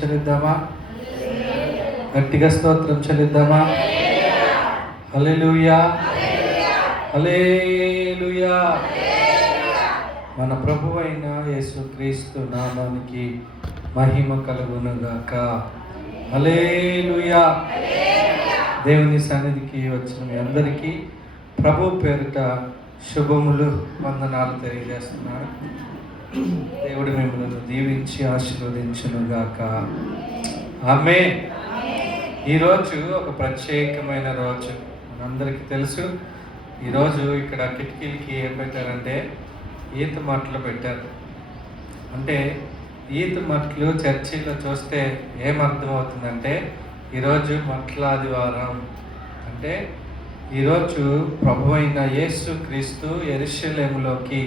చెల్లిద్దామా? గట్టిగా స్తోత్రం చెల్లిద్దామా? హల్లెలూయా, హల్లెలూయా. మన ప్రభువైన యేసుక్రీస్తు నామానికి మహిమ కలుగునుగాక. హల్లెలూయా. దేవుని సన్నిధికి వచ్చిన మీ అందరికీ ప్రభు పేరిట శుభములు, వందనాలు తెలియజేస్తున్నాను. దేవుడు మిమ్మల్ని దీవించి ఆశీర్వదించునుగాక. ఆమేన్. ఈరోజు ఒక ప్రత్యేకమైన రోజు. మనందరికీ తెలుసు, ఈరోజు ఇక్కడ కిటికీలకి ఏం పెట్టారంటే ఈత మట్టలు పెట్టారు. అంటే ఈత మట్టలు చర్చిలో చూస్తే ఏమర్థం అవుతుందంటే ఈరోజు మట్ల ఆదివారం. అంటే ఈరోజు ప్రభువైన యేసు క్రీస్తు యెరూషలేములోకి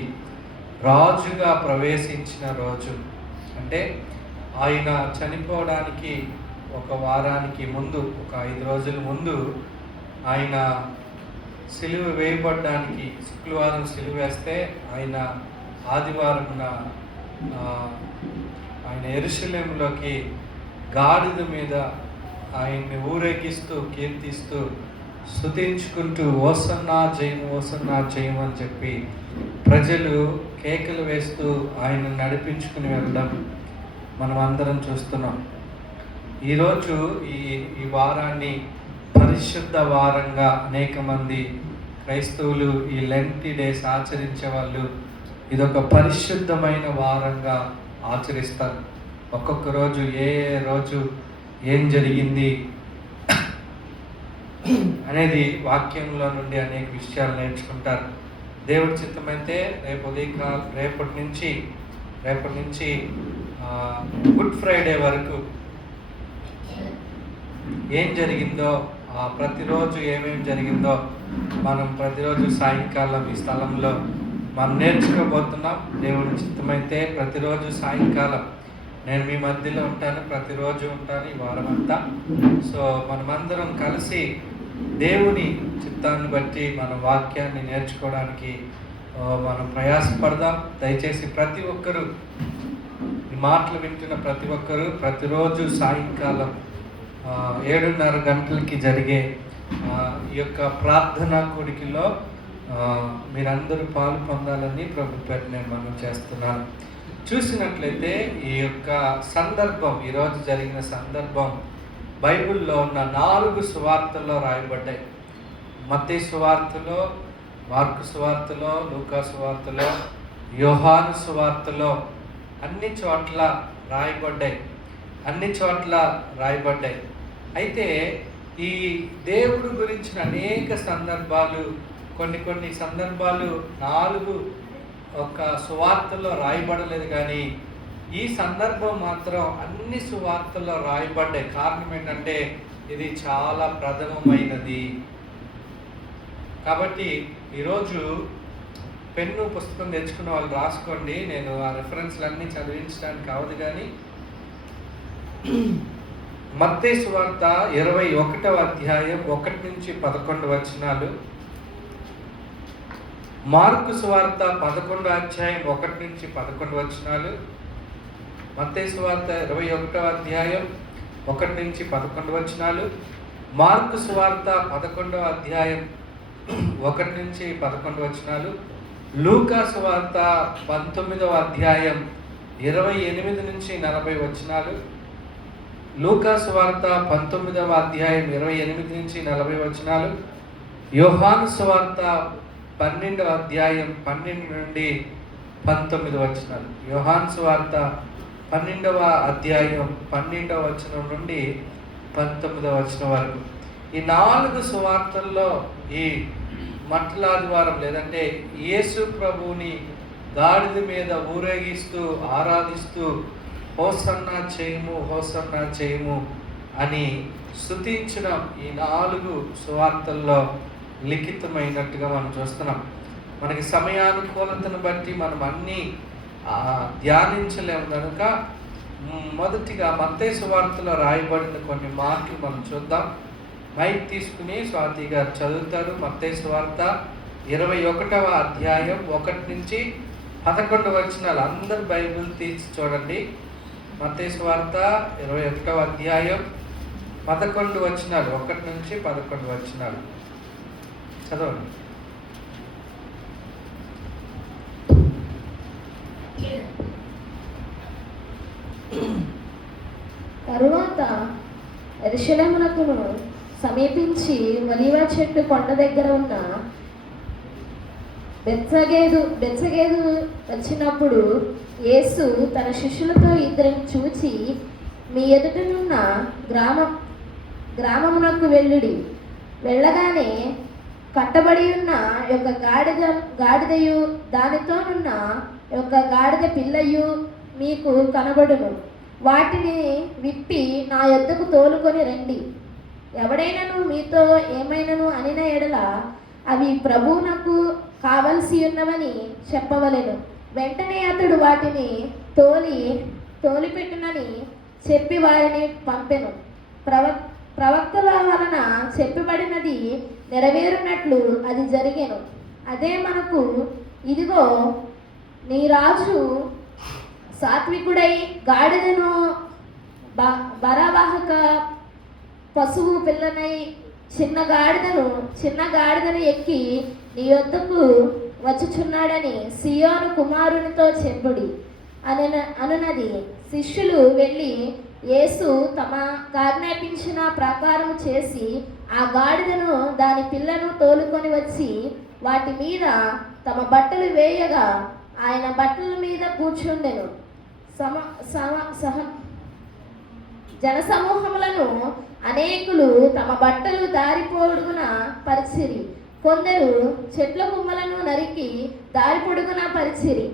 రాజుగా ప్రవేశించిన రోజు. అంటే ఆయన చనిపోవడానికి ఒక వారానికి ముందు, ఒక 5 రోజుల ముందు ఆయన సిలువ వేయబడ్డానికి, శుక్రవారం సిలువ వేస్తే ఆయన ఆదివారం ఆయన యెరూషలేములోకి గాడిద మీద ఆయన్ని ఊరేగిస్తూ కీర్తిస్తూ స్తుతించుకుంటూ హోసన్నా జయం, హోసన్నా జయం అని చెప్పి ప్రజలు కేకలు వేస్తూ ఆయన నడిపించుకుని వెళ్ళడం మనం అందరం చూస్తున్నాం. ఈరోజు ఈ వారాన్ని పరిశుద్ధ వారంగా అనేక మంది క్రైస్తవులు ఈ లెంటి డేస్ ఆచరించే వాళ్ళు ఇదొక పరిశుద్ధమైన వారంగా ఆచరిస్తారు. ఒక్కొక్క రోజు ఏ రోజు ఏం జరిగింది అనేది వాక్యంలో నుండి అనేక విషయాలు నేర్చుకుంటారు. దేవుడి చిత్తమైతే రేపటి నుంచి గుడ్ ఫ్రైడే వరకు ఏం జరిగిందో, ప్రతిరోజు ఏమేమి జరిగిందో మనం ప్రతిరోజు సాయంకాలం ఈ స్థలంలో మనం నేర్చుకోబోతున్నాం. దేవుడి చిత్తమైతే ప్రతిరోజు సాయంకాలం నేను మీ మధ్యలో ఉంటాను, ప్రతిరోజు ఉంటాను ఈ వారం అంతా. సో మనమందరం కలిసి దేవుని చిత్తాన్ని బట్టి మన వాక్యాన్ని నేర్చుకోవడానికి మనం ప్రయాసపడదాం. దయచేసి ప్రతి ఒక్కరూ ఈ మాటలు వింటున్న ప్రతి ఒక్కరూ ప్రతిరోజు సాయంకాలం 7:30 గంటలకి జరిగే ఈ యొక్క ప్రార్థనా కూడికలో మీరందరూ పాలు పొందాలని ప్రభు పేరు నేను మనం చేస్తున్నాను. చూసినట్లయితే ఈ యొక్క సందర్భం, ఈరోజు జరిగిన సందర్భం బైబిల్లో ఉన్న 4 సువార్తల్లో రాయబడ్డాయి. మత్తయి సువార్తలో, మార్కు సువార్తలో, లూకా సువార్తలో, యోహాను సువార్తలో అన్ని చోట్ల రాయబడ్డాయి. అయితే ఈ దేవుడు గురించిన అనేక సందర్భాలు, కొన్ని సందర్భాలు 4 ఒక సువార్తల్లో రాయబడలేదు, కానీ ఈ సందర్భం మాత్రం అన్ని సువార్తల్లో రాయబడ్డాయి. కారణం ఏంటంటే ఇది చాలా ప్రథమమైనది. కాబట్టి ఈరోజు పెన్ను పుస్తకం తెచ్చుకున్న వాళ్ళు రాసుకోండి. నేను ఆ రెఫరెన్స్లన్నీ చదివించడానికి అవదు, కానీ మత్తయి సువార్త 21వ అధ్యాయం 1 నుంచి 11 వచనాలు, మార్కు సువార్త 11వ అధ్యాయం 1 నుంచి 11 వచనాలు, మత్తయి సువార్త 21వ అధ్యాయం 1 నుంచి 11 వచనాలు, మార్కు సువార్త 11వ అధ్యాయం 1 నుంచి 11 వచనాలు, లూకా సువార్త 19వ అధ్యాయం 28 నుంచి 40 వచనాలు, లూకా సువార్త 19వ అధ్యాయం 28 నుంచి 40 వచనాలు, యోహాను సువార్త 12వ అధ్యాయం 12 నుండి 19 వచనాలు, యోహాను సువార్త 12వ అధ్యాయం 12వ వచనం నుండి 19వ వచనం వరకు. ఈ 4 సువార్తల్లో ఈ మట్ల ఆదివారం, లేదంటే యేసు ప్రభువుని గాడిద మీద ఊరేగిస్తూ ఆరాధిస్తూ హోసన్నా చేయము, హోసన్నా చేయము అని స్తుతించడం ఈ 4 సువార్తల్లో లిఖితమైనట్టుగా మనం చూస్తున్నాం. మనకి సమయానుకూలతను బట్టి మనం అన్నీ ధ్యానించలేము కనుక మొదటిగా మత్తయి సువార్తలో రాయబడిన కొన్ని మాటలు మనం చూద్దాం. మైక్ తీసుకుని స్వాతి గారు చదువుతారు. మత్తయి సువార్త 21వ అధ్యాయం 1 నుంచి 11 వచనాలు. అందరు బైబిల్ తీసి చూడండి. మత్తయి సువార్త 21వ అధ్యాయం 11 వచనాలు, 1 నుంచి 11 వచనాలు చదవండి. తరువాత యెరూషలేమునకును సమీపించి ఒలీవ చెట్టు కొండ దగ్గర ఉన్న బెత్సగేదు వచ్చినప్పుడు యేసు తన శిష్యులతో ఇద్దరిని చూచి, మీ ఎదుటనున్న గ్రామమునకు వెళ్ళుడి. వెళ్ళగానే కట్టబడి ఉన్న యొక్క గాడిదయు దానితోనున్న యొక్క గాడిద పిల్లయు మీకు కనబడును. వాటిని విప్పి నా యొద్దకు తోలుకొని రండి. ఎవడైనను మీతో ఏమైనను అనిన ఎడల అవి ప్రభువునకు కావలసి ఉన్నవని చెప్పవలెను. వెంటనే అతడు వాటిని తోలిపెట్టునని చెప్పి వారిని పంపెను. ప్రవక్తల వలన చెప్పబడినది నెరవేరునట్లు అది జరిగెను. అదే మనకు, ఇదిగో నీ రాజు సాత్వికుడై గాడిదను బరవాహక పశువు పిల్లనై చిన్న గాడిదను ఎక్కి నీ యొద్దకు వచ్చుచున్నాడని సియోను కుమారునితో చెప్పుడి అనునది. శిష్యులు వెళ్ళి యేసు తమ ఆజ్ఞాపించిన ప్రకారం చేసి ఆ గాడిదను దాని పిల్లను తోలుకొని వచ్చి వాటి మీద తమ బట్టలు వేయగా ఆయన బట్టల మీద కూర్చుండెను. జనసమూహములను అనేకులు తమ బట్టలు దారి పొడుగున పరిచిరి. కొందరు చెట్ల కొమ్మలను నరికి దారి పొడుగున పరిచిరి.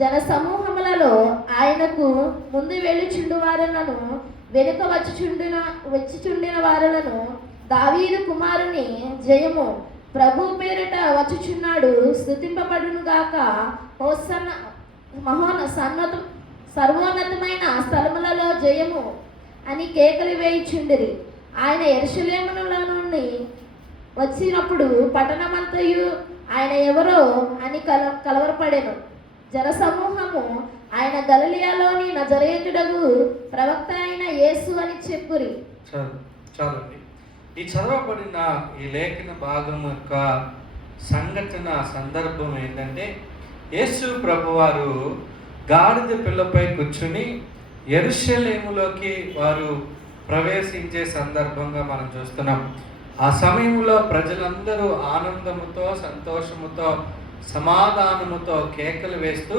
జనసమూహములలో ఆయనకు ముందు వెళ్ళుచుండు వారులను వెనుక వచ్చిచుండిన వారులను, దావీదు కుమారుని జయము, ప్రభు పేరిట వచ్చుచున్నాడు, స్తుతింపబడును గాక, హోసన్న సర్వోన్నతమైన స్థలములలో జయము అని కేకలు వేయుచుండిరి. ఆయన యెరూషలేములో నుండి వచ్చినప్పుడు పట్టణమంతయు ఆయన ఎవరో అని కలవరపడెను. జనసమూహము ఆయన గలిలయలోని నజరేతుడగు ప్రవక్త అయిన యేసు అని చెప్పురి. చాలండి. ఈ చదవబడిన ఈ లేఖన భాగం యొక్క సందర్భం ఏంటంటే, యేసు ప్రభువారు గాడిద పిల్లపై కూర్చుని యెరూషలేములోకి వారు ప్రవేశించే సందర్భంగా మనం చూస్తున్నాం. ఆ సమయంలో ప్రజలందరూ ఆనందముతో, సంతోషముతో, సమాధానముతో కేకలు వేస్తూ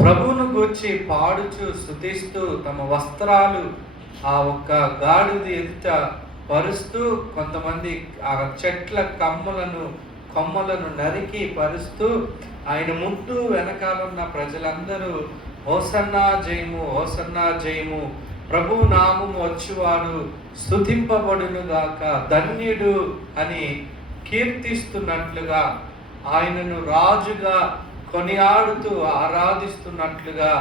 ప్రభువును గూర్చి పాడుచు స్తుతిస్తూ తమ వస్త్రాలు ఆ ఒక్క గాడిద ఎదుట పరుస్తూ, కొంతమంది ఆ చెట్ల కొమ్మలను నరికి పరుస్తూ, ఆయన ముందు వెనకాలన్న ప్రజలందరూ హోసన్నా జయము, హోసన్నా జయము, ప్రభు నామము వచ్చువాడు స్తుతింపబడును గాక, ధన్యుడు అని కీర్తిస్తున్నట్లుగా, ఆయనను రాజుగా కొనియాడుతూ ఆరాధిస్తున్నట్లుగా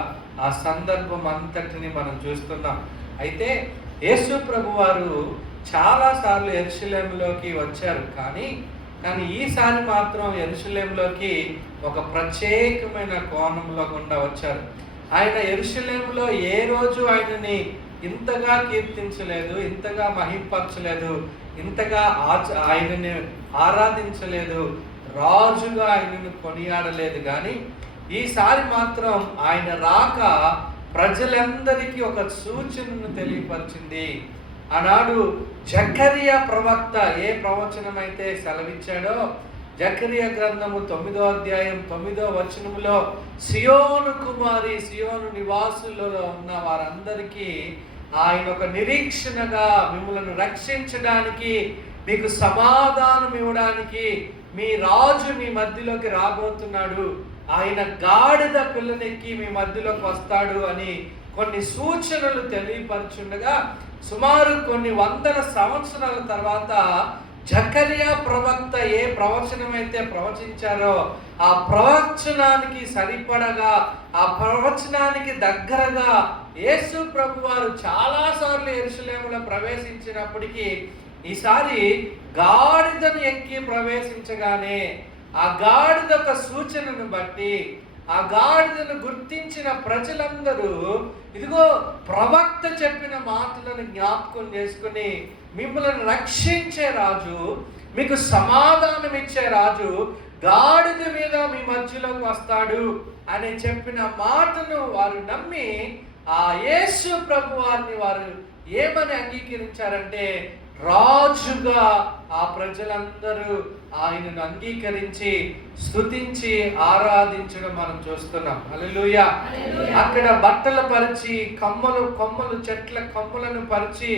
ఆ సందర్భం అంతటిని మనం చూస్తున్నాం. అయితే యేసు ప్రభు వారు చాలాసార్లు యెరూషలేములోకి వచ్చారు, కానీ ఈసారి మాత్రం యెరూషలేములోకి ఒక ప్రత్యేకమైన కోణంలో గుండా వచ్చారు. ఆయన యెరూషలేములో ఏ రోజు ఆయనని ఇంతగా కీర్తించలేదు, ఇంతగా మహింపరచలేదు, ఇంతగా ఆయనని ఆరాధించలేదు, రాజుగా ఆయనను కొనియాడలేదు. కానీ ఈసారి మాత్రం ఆయన రాక ప్రజలందరికీ ఒక సూచనను తెలియపరిచింది. ఆనాడు జకరియా ప్రవక్త ఏ ప్రవచనం అయితే సెలవిచ్చాడో, జకరియా గ్రంథము 9వ అధ్యాయం 9వ వచనములో, సియోను కుమారి, సియోను నివాసులలో ఉన్న వారందరికీ ఆయన ఒక నిరీక్షణగా మిమ్మల్ని రక్షించడానికి, మీకు సమాధానం ఇవ్వడానికి మీ రాజు మీ మధ్యలోకి రాబోతున్నాడు, ఆయన గాడిద పిల్లనెక్కి మీ మధ్యలోకి వస్తాడు అని కొన్ని సూచనలు తెలియపరచుండగా, సుమారు కొన్ని వందల సంవత్సరాల తర్వాత జకరియా ప్రవక్త ఏ ప్రవచనం అయితే ప్రవచించారో ఆ ప్రవచనానికి సరిపడగా, ఆ ప్రవచనానికి దగ్గరగా యేసు ప్రభువారు చాలాసార్లు యెరూషలేములో ప్రవేశించినప్పటికీ ఈసారి గాడిదను ఎక్కి ప్రవేశించగానే ఆ గాడిద ఒక సూచనను బట్టి ఆ గాడిదను గుర్తించిన ప్రజలందరూ ఇదిగో ప్రవక్త చెప్పిన మాటలను జ్ఞాపకం చేసుకుని మిమ్మల్ని రక్షించే రాజు, మీకు సమాధానం ఇచ్చే రాజు గాడిద మీద మీ మధ్యలోకి వస్తాడు అని చెప్పిన మాటను వారు నమ్మి ఆ యేసు ప్రభు వారిని వారు ఏమని అంగీకరించారంటే, రాజుగా ఆ ప్రజలందరూ ఆయనను అంగీకరించి స్తుతించి ఆరాధించడం మనం చూస్తున్నాం. హల్లెలూయా. అక్కడ బట్టలు పరిచి కొమ్మలు చెట్ల కొమ్మలను పరిచి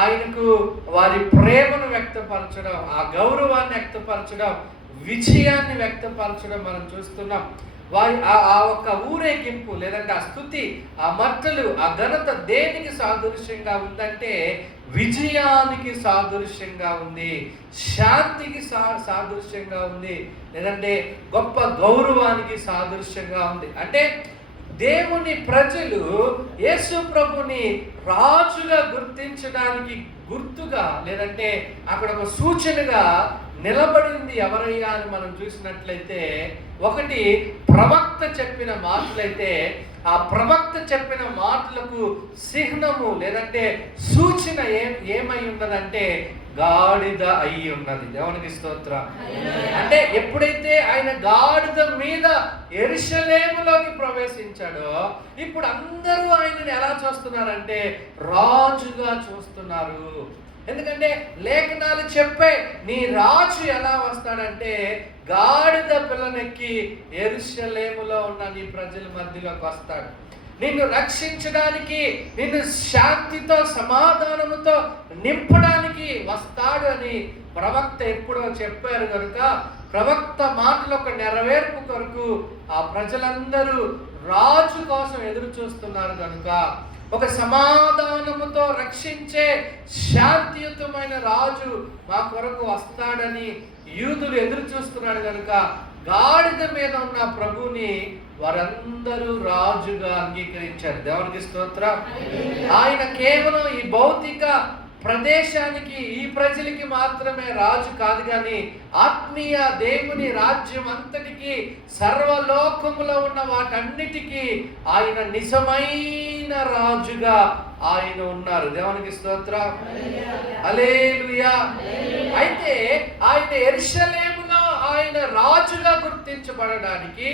ఆయనకు వారి ప్రేమను వ్యక్తపరచడం, ఆ గౌరవాన్ని వ్యక్తపరచడం, విజయాన్ని వ్యక్తపరచడం మనం చూస్తున్నాం. వారి ఆ ఒక్క ఊరేగింపు లేదంటే ఆ స్తుతి, ఆ మట్టలు, ఆ ఘనత దేనికి సాదృశ్యంగా ఉందంటే విజయానికి సాదృశ్యంగా ఉంది, శాంతికి సాదృశ్యంగా ఉంది, లేదంటే గొప్ప గౌరవానికి సాదృశ్యంగా ఉంది. అంటే దేవుని ప్రజలు యేసు ప్రభుని రాజుగా గుర్తించడానికి గుర్తుగా లేదంటే అక్కడ ఒక సూచనగా నిలబడింది ఎవరయ్యా అని మనం చూసినట్లయితే, ఒకటి ప్రవక్త చెప్పిన మాటలైతే ఆ ప్రవక్త చెప్పిన మాటలకు చిహ్నము లేదంటే సూచన ఏమై ఉన్నదంటే గాడిద అయి ఉన్నది. దేవునికి స్తోత్రం. అంటే ఎప్పుడైతే ఆయన గాడిద మీద యెరూషలేములోకి ప్రవేశించాడో ఇప్పుడు అందరూ ఆయనని ఎలా చూస్తున్నారంటే రాజుగా చూస్తున్నారు. ఎందుకంటే లేఖనాలు చెప్పే నీ రాజు ఎలా వస్తాడంటే గాడిద పిల్లనెక్కి యెరూషలేములో ఉన్న నీ ప్రజల మధ్యలోకి వస్తాడు. నిన్ను రక్షించడానికి, నిన్ను శాంతితో సమాధానముతో నింపడానికి వస్తాడు అని ప్రవక్త ఎప్పుడో చెప్పారు కనుక ప్రవక్త మాటలు ఒక నెరవేర్పు కొరకు ఆ ప్రజలందరూ రాజు కోసం ఎదురు చూస్తున్నారు కనుక ఒక సమాధానముతో రక్షించే శాంతియుతమైన రాజు మా కొరకు వస్తాడని యూదులు ఎదురు చూస్తున్నాడు కనుక గాడిద మీద ఉన్న ప్రభుని వారందరూ రాజుగా అంగీకరించారు. దేవునికి స్తోత్రం. ఆయన కేవలం ఈ భౌతిక ప్రదేశానికి, ఈ ప్రజలకి మాత్రమే రాజు కాదు కానీ ఆత్మీయ దేవుని రాజ్యం అంతటికి, సర్వలోకములో ఉన్న వాటన్నిటికీ ఆయన నిజమైన రాజుగా ఆయన ఉన్నారు. దేవునికి స్తోత్రం. హల్లెలూయా. అయితే ఆయన యెరూషలేములో ఆయన రాజుగా గుర్తించబడడానికి,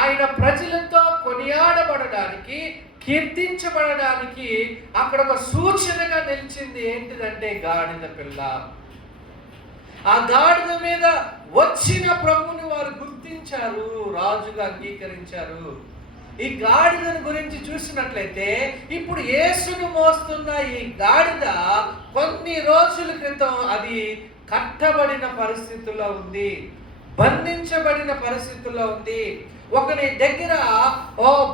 ఆయన ప్రజలతో కొనియాడబడడానికి, కీర్తించబడడానికి అక్కడ ఒక సూచనగా నిలిచింది. ఏంటిదంటే గాడిద పిల్ల. ఆ గాడిద మీద వచ్చిన ప్రభుని వారు గుర్తించారు, రాజుగా అంగీకరించారు. ఈ గాడిదను గురించి చూసినట్లయితే ఇప్పుడు యేసును మోస్తున్న ఈ గాడిద కొన్ని రోజుల క్రితం అది కట్టబడిన పరిస్థితుల్లో ఉంది, బంధించబడిన పరిస్థితుల్లో ఉంది, ఒకరి దగ్గర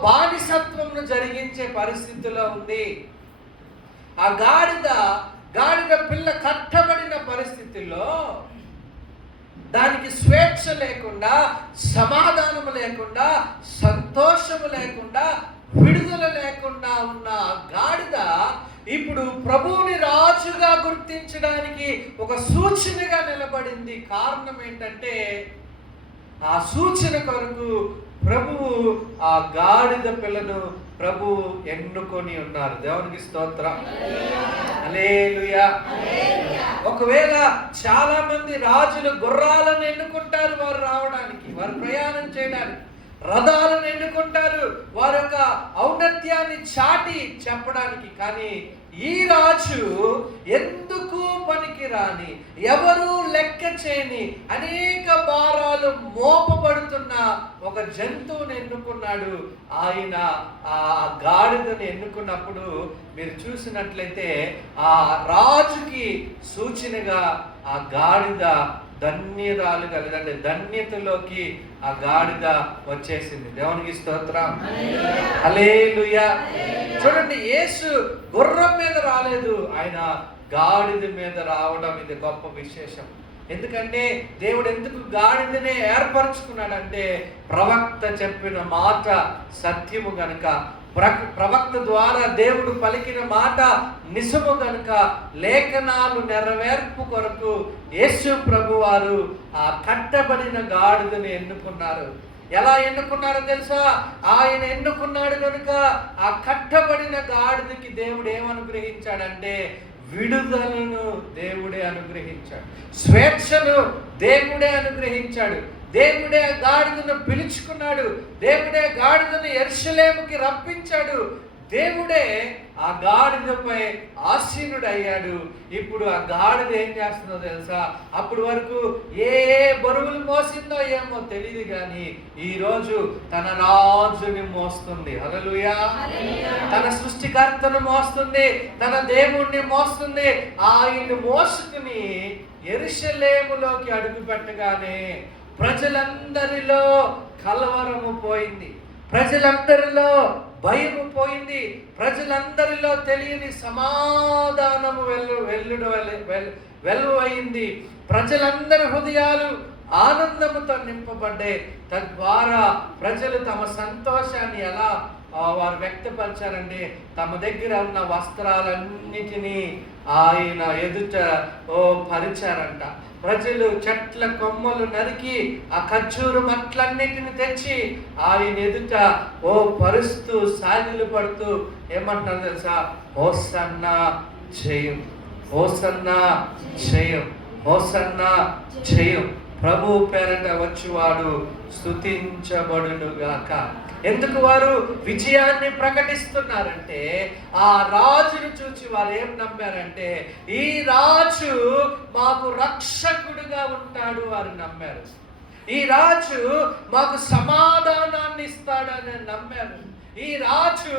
బానిసత్వంను జరిగించే పరిస్థితిలో ఉంది. ఆ గాడిద పిల్ల కట్టబడిన పరిస్థితుల్లో దానికి స్వేచ్ఛ లేకుండా, సమాధానము లేకుండా, సంతోషము లేకుండా, విడుదల లేకుండా ఉన్న గాడిద ఇప్పుడు ప్రభువుని రాజుగా గుర్తించడానికి ఒక సూచనగా నిలబడింది. కారణం ఏంటంటే ఆ సూచన కొరకు ప్రభువు ఆ గాడిద పిల్లను ప్రభు ఎన్నుకొని ఉన్నారు. దేవునికి స్తోత్రం. హల్లెలూయా. ఒకవేళ చాలా మంది రాజులు గుర్రాలను ఎన్నుకుంటారు వారు రావడానికి, వారు ప్రయాణం చేయడానికి, రథాలను ఎన్నుకుంటారు వారి యొక్క ఔన్నత్యాన్ని చాటి చెప్పడానికి. కానీ ఈ రాజు ఎందుకు పనికిరాని, ఎవరు లెక్క చేయని, అనేక భారాలు మోపబడుతున్న ఒక జంతువుని ఎన్నుకున్నాడు. ఆయన ఆ గాడిదను ఎన్నుకున్నప్పుడు మీరు చూసినట్లయితే ఆ రాజుకి సూచనగా ఆ గాడిద ధన్యరాలుగా లేదంటే ధన్యతలోకి ఆ గాడిద వచ్చేసింది. దేవునికి స్తోత్రం. హల్లెలూయా. చూడండి, యేసు గుర్రం మీద రాలేదు, ఆయన గాడిద మీద రావడం ఇది గొప్ప విశేషం. ఎందుకంటే దేవుడు ఎందుకు గాడిదనే ఏర్పరచుకున్నాడంటే ప్రవక్త చెప్పిన మాట సత్యము గనుక, ప్రవక్త ద్వారా దేవుడు పలికిన మాట నిజము గనుక, లేఖనాలు నెరవేర్పు కొరకు యేసు ప్రభు వారు ఆ కట్టబడిన గాడిదను ఎన్నుకున్నారు. ఎలా ఎన్నుకున్నారో తెలుసా? ఆయన ఎన్నుకున్నాడు కనుక ఆ కట్టబడిన గాడిదకి దేవుడు ఏమనుగ్రహించాడంటే విడుదలను దేవుడే అనుగ్రహించాడు, స్వేచ్ఛను దేవుడే అనుగ్రహించాడు. దేవుడే గాడిదను పిలుచుకున్నాడు, దేవుడే గాడిదను యెరూషలేముకి రప్పించాడు, దేవుడే ఆ గాడిదపై ఆసీనుడయ్యాడు. ఇప్పుడు ఆ గాడిద ఏం చేస్తుందో తెలుసా? అప్పటి వరకు ఏ బరువులు మోసిందో ఏమో తెలియదు, కానీ ఈ రోజు తన రాజుని మోస్తుంది. హల్లెలూయా! తన సృష్టికర్తను మోస్తుంది, తన దేవుణ్ణి మోస్తుంది. ఆయన్ని మోసుకుని యెరూషలేములోకి అడుగు పెట్టగానే ప్రజలందరిలో కలవరము పోయింది, ప్రజలందరిలో భయము పోయింది, ప్రజలందరిలో తెలియని సమాధానము వెలువయింది. ప్రజలందరి హృదయాలు ఆనందముతో నింపబడ్డాయి. తద్వారా ప్రజలు తమ సంతోషాన్ని ఎలా వారు వ్యక్తపరిచారంటే తమ దగ్గర ఉన్న వస్త్రాలన్నిటినీ ఆయన ఎదుట పరిచారంట. ప్రజలు చెట్ల కొమ్మలు నరికి ఆ ఖర్జూరు మట్లన్నిటిని తెచ్చి ఆయన ఎదుట పరుస్తూ సాగిలు పడుతూ ఏమంటారు తెలుసా? హోసన్నా జయం, హోసన్నా జయం, హోసన్నా జయం, ప్రభు పేరట వచ్చువాడు స్తుతించబడునుగాక. ఎందుకు వారు విజయాన్ని ప్రకటిస్తున్నారంటే ఆ రాజును చూసి వారు ఏం నమ్మారంటే ఈ రాజు మాకు రక్షకుడుగా ఉంటాడు వారు నమ్మారు. ఈ రాజు మాకు సమాధానాన్ని ఇస్తాడని నమ్మారు. ఈ రాజు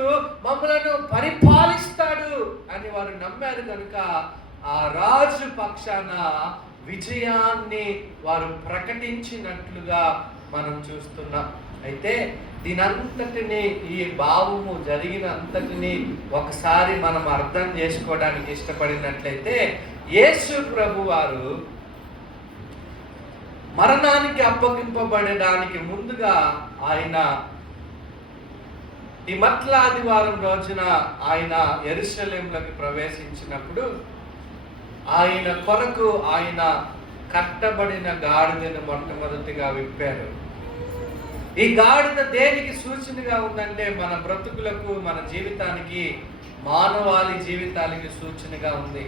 మమ్మలను పరిపాలిస్తాడు అని వారు నమ్మారు కనుక ఆ రాజు పక్షాన విజయాన్ని వారు ప్రకటించినట్లుగా మనం చూస్తున్నాం. అయితే దీనంతటిని, ఈ భావము జరిగిన అంతటిని ఒకసారి మనం అర్థం చేసుకోవడానికి ఇష్టపడినట్లయితే యేసు ప్రభు వారు మరణానికి అప్పగింపబడడానికి ముందుగా ఆయన ఈ మట్ల ఆదివారం రోజున ఆయన యెరూషలేములోకి ప్రవేశించినప్పుడు ఆయన కొరకు ఆయన కట్టబడిన గాడిదను మొట్టమొదటిగా విప్పారు. ఈ గాడిద దేనికి సూచనగా ఉందంటే మన బ్రతుకులకు, మన జీవితానికి, మానవాళి జీవితానికి సూచనగా ఉంది.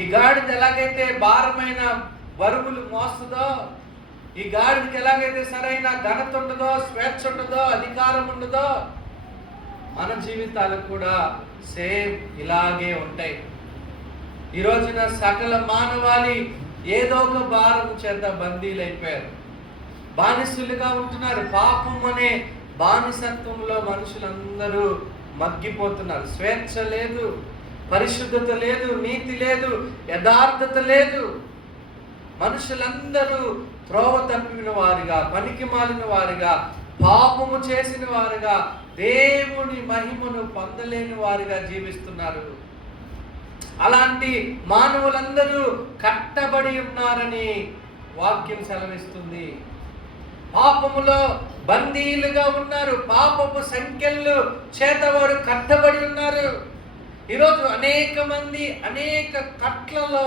ఈ గాడిద ఎలాగైతే భారమైన బరువులు మోస్తుందో, ఈ గాడిదకి ఎలాగైతే సరైన ఘనత ఉండదో, స్వేచ్ఛ ఉండదో, అధికారం ఉండదో, మన జీవితాలు కూడా సేమ్ ఇలాగే ఉంటాయి. ఈ రోజున సకల మానవాళి ఏదో ఒక భారం చేత బందీలైపోయారు, బానిసలుగా ఉంటున్నారు. పాపం అనే బానిసత్వంలో మనుషులందరూ మగ్గిపోతున్నారు. స్వేచ్ఛ లేదు, పరిశుద్ధత లేదు, నీతి లేదు, యథార్థత లేదు. మనుషులందరూ త్రోవ తప్పిన వారిగా, పనికి మాలిన వారిగా, పాపము చేసిన వారుగా, దేవుని మహిమను పొందలేని వారిగా జీవిస్తున్నారు. అలాంటి మానవులందరూ కట్టబడి ఉన్నారని వాక్యం సెలవిస్తుంది. పాపములో బందీలుగా ఉన్నారు, పాపపు సంఖ్యలు చేత వారు కట్టబడి ఉన్నారు. ఈరోజు అనేక మంది అనేక కట్లలో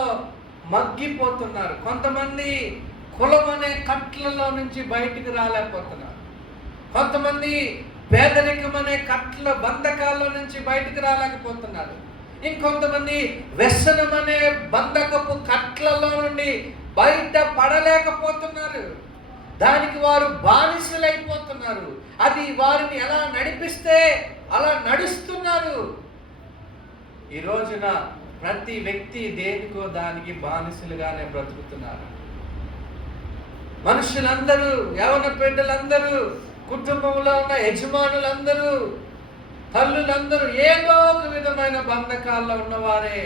మగ్గిపోతున్నారు. కొంతమంది కులం అనే కట్లలో నుంచి బయటికి రాలేకపోతున్నారు. కొంతమంది పేదరికం అనే కట్ల బంధకాల్లో నుంచి బయటికి రాలేకపోతున్నారు. ఇంకొంతమంది వ్యసనం అనే బంధకపు కట్లలో నుండి బయట పడలేకపోతున్నారు. దానికి వారు బానిసలైపోతున్నారు. అది వారిని ఎలా నడిపిస్తే అలా నడుస్తున్నారు. ఈ రోజున ప్రతి వ్యక్తి దేనికో దానికి బానిసలుగానే బ్రతుకుతున్నారు. మనుషులందరూ, యవన బిడ్డలందరూ, కుటుంబంలో ఉన్న యజమానులందరూ, తల్లులందరూ ఏదో ఒక విధమైన బంధకాల్లో ఉన్నవారే.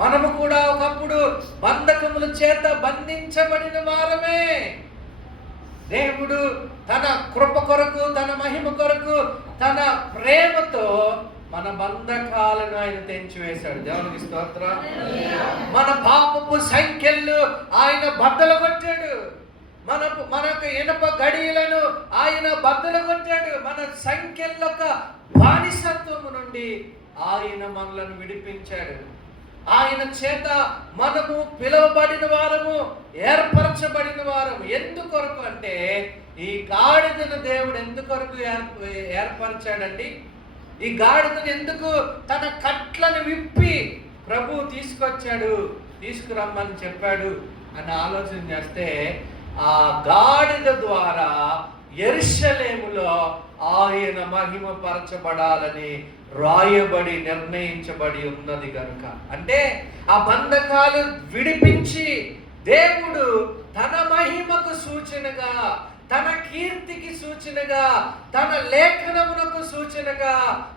మనము కూడా ఒకప్పుడు బంధకముల చేత బంధించబడిన వారమే. దేవుడు తన కృప కొరకు, తన మహిమ కొరకు, తన ప్రేమతో మన బంధకాలను ఆయన తెంచివేశాడు. దేవునికి స్తోత్రం. మన పాపపు సంఖ్యలు ఆయన బద్దలు కొట్టాడు. మనకు ఇనప గడియలను ఆయన బద్దలు కొట్టాడు. మన సంఖ్యల బానిసత్వము నుండి ఆయన మనలను విడిపించాడు. ఆయన చేత మనము పిలువబడిన వారము, ఏర్పరచబడిన వారము. ఎందుకొరకు అంటే ఈ గాడిదను దేవుడు ఎందుకొరకు ఏర్పరిచాడండి? ఈ గాడిదను ఎందుకు తన కట్లను విప్పి ప్రభు తీసుకురమ్మని చెప్పాడు అని ఆలోచన చేస్తే, ఆ గాడిద ద్వారా యెరూషలేములో ఆయన మహిమపరచబడాలని రాయబడి నిర్ణయించబడి ఉన్నది కనుక, అంటే ఆ బంధకాలు విడిపించి దేవుడు తన మహిమకు సూచనగా, తన కీర్తికి సూచనగా, తన లేఖనమునకు సూచనగా,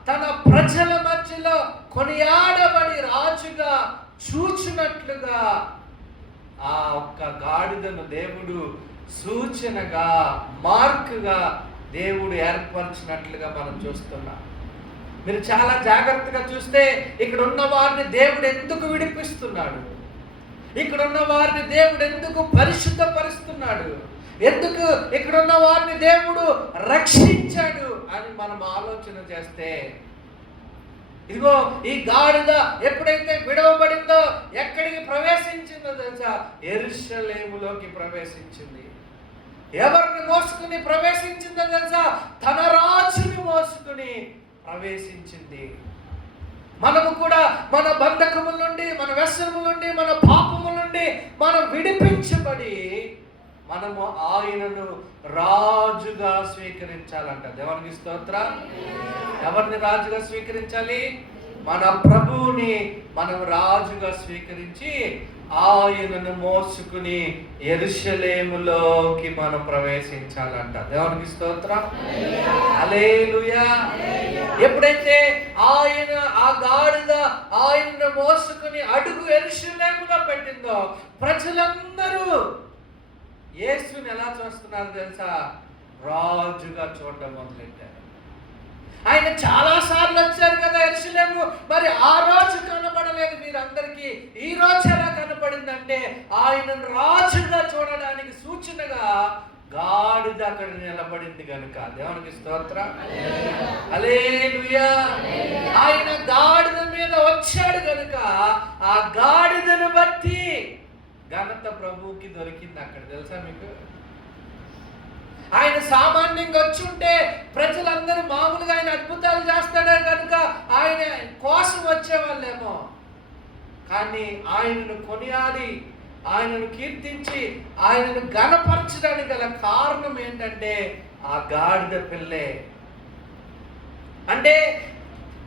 తన ప్రజల మధ్యలో కొనియాడబడి రాజుగా చూచినట్లుగా ఆ ఒక్క గాడిదను దేవుడు సూచనగా, మార్కుగా దేవుడు ఏర్పరిచినట్లుగా మనం చూస్తున్నాం. మీరు చాలా జాగ్రత్తగా చూస్తే ఇక్కడ ఉన్న వారిని దేవుడు ఎందుకు విడిపిస్తున్నాడు, ఇక్కడ ఉన్న వారిని దేవుడు ఎందుకు పరిశుద్ధపరుస్తున్నాడు, ఎందుకు ఇక్కడున్న వారిని దేవుడు రక్షించాడు అని మనం ఆలోచన చేస్తే, ఇదిగో ఈ గాడిద ఎప్పుడైతే విడవబడిందో ఎక్కడికి ప్రవేశించిందో తెలుసా? యెరూషలేములోకి ప్రవేశించింది. ఎవరిని మోసుకుని ప్రవేశించిందో తెలుసా? తన రాజుని మోసుకుని ప్రవేశించింది. మనము కూడా మన బంధకముల నుండి, మన వ్యసనముల నుండి, మన పాపముల నుండి మనం విడిపించబడి మనము ఆయనను రాజుగా స్వీకరించాలంట. దేవునికి స్తోత్రం. ఎవరిని రాజుగా స్వీకరించాలి? మన ప్రభువుని మనం రాజుగా స్వీకరించి ఆయనను మోసుకుని యెరూషలేములోకి మనం ప్రవేశించాలంట. దేవునికి స్తోత్రం. హల్లెలూయా. ఎప్పుడైతే ఆయన ఆ గాడిద ఆయనను మోసుకుని అడుగు యెరూషలేములో పెట్టిందో, ప్రజలందరూ యేసుని ఎలా చూస్తున్నారు తెలుసా? రాజుగా చూడడం మొదలెట్టారు. ఆయన చాలా సార్లు వచ్చారు కదా యెరూషలేము, మరి ఆ రోజు కనబడలేదు మీరందరికీ. ఈ రోజు ఎలా కనపడిందంటే ఆయనను రాజుగా చూడడానికి సూచనగా గాడిద అక్కడ నిలబడింది కనుక. దేవునికి స్తోత్రం. హల్లెలూయా. ఆయన గాడిద మీద వచ్చాడు కనుక ఆ గాడిదను బట్టి ఘనత ప్రభువుకి దొరికింది అక్కడ. తెలుసా మీకు? ఆయన సామాన్యంగా వచ్చుంటే ప్రజలందరూ మామూలుగా ఆయన అద్భుతాలు చేస్తాడే కనుక ఆయన కోసం వచ్చేవాళ్ళేమో, కానీ ఆయనను కొనియాడి, ఆయనను కీర్తించి, ఆయనను ఘనపరచడానికి గల కారణం ఏంటంటే ఆ గాడిద పిల్లే. అంటే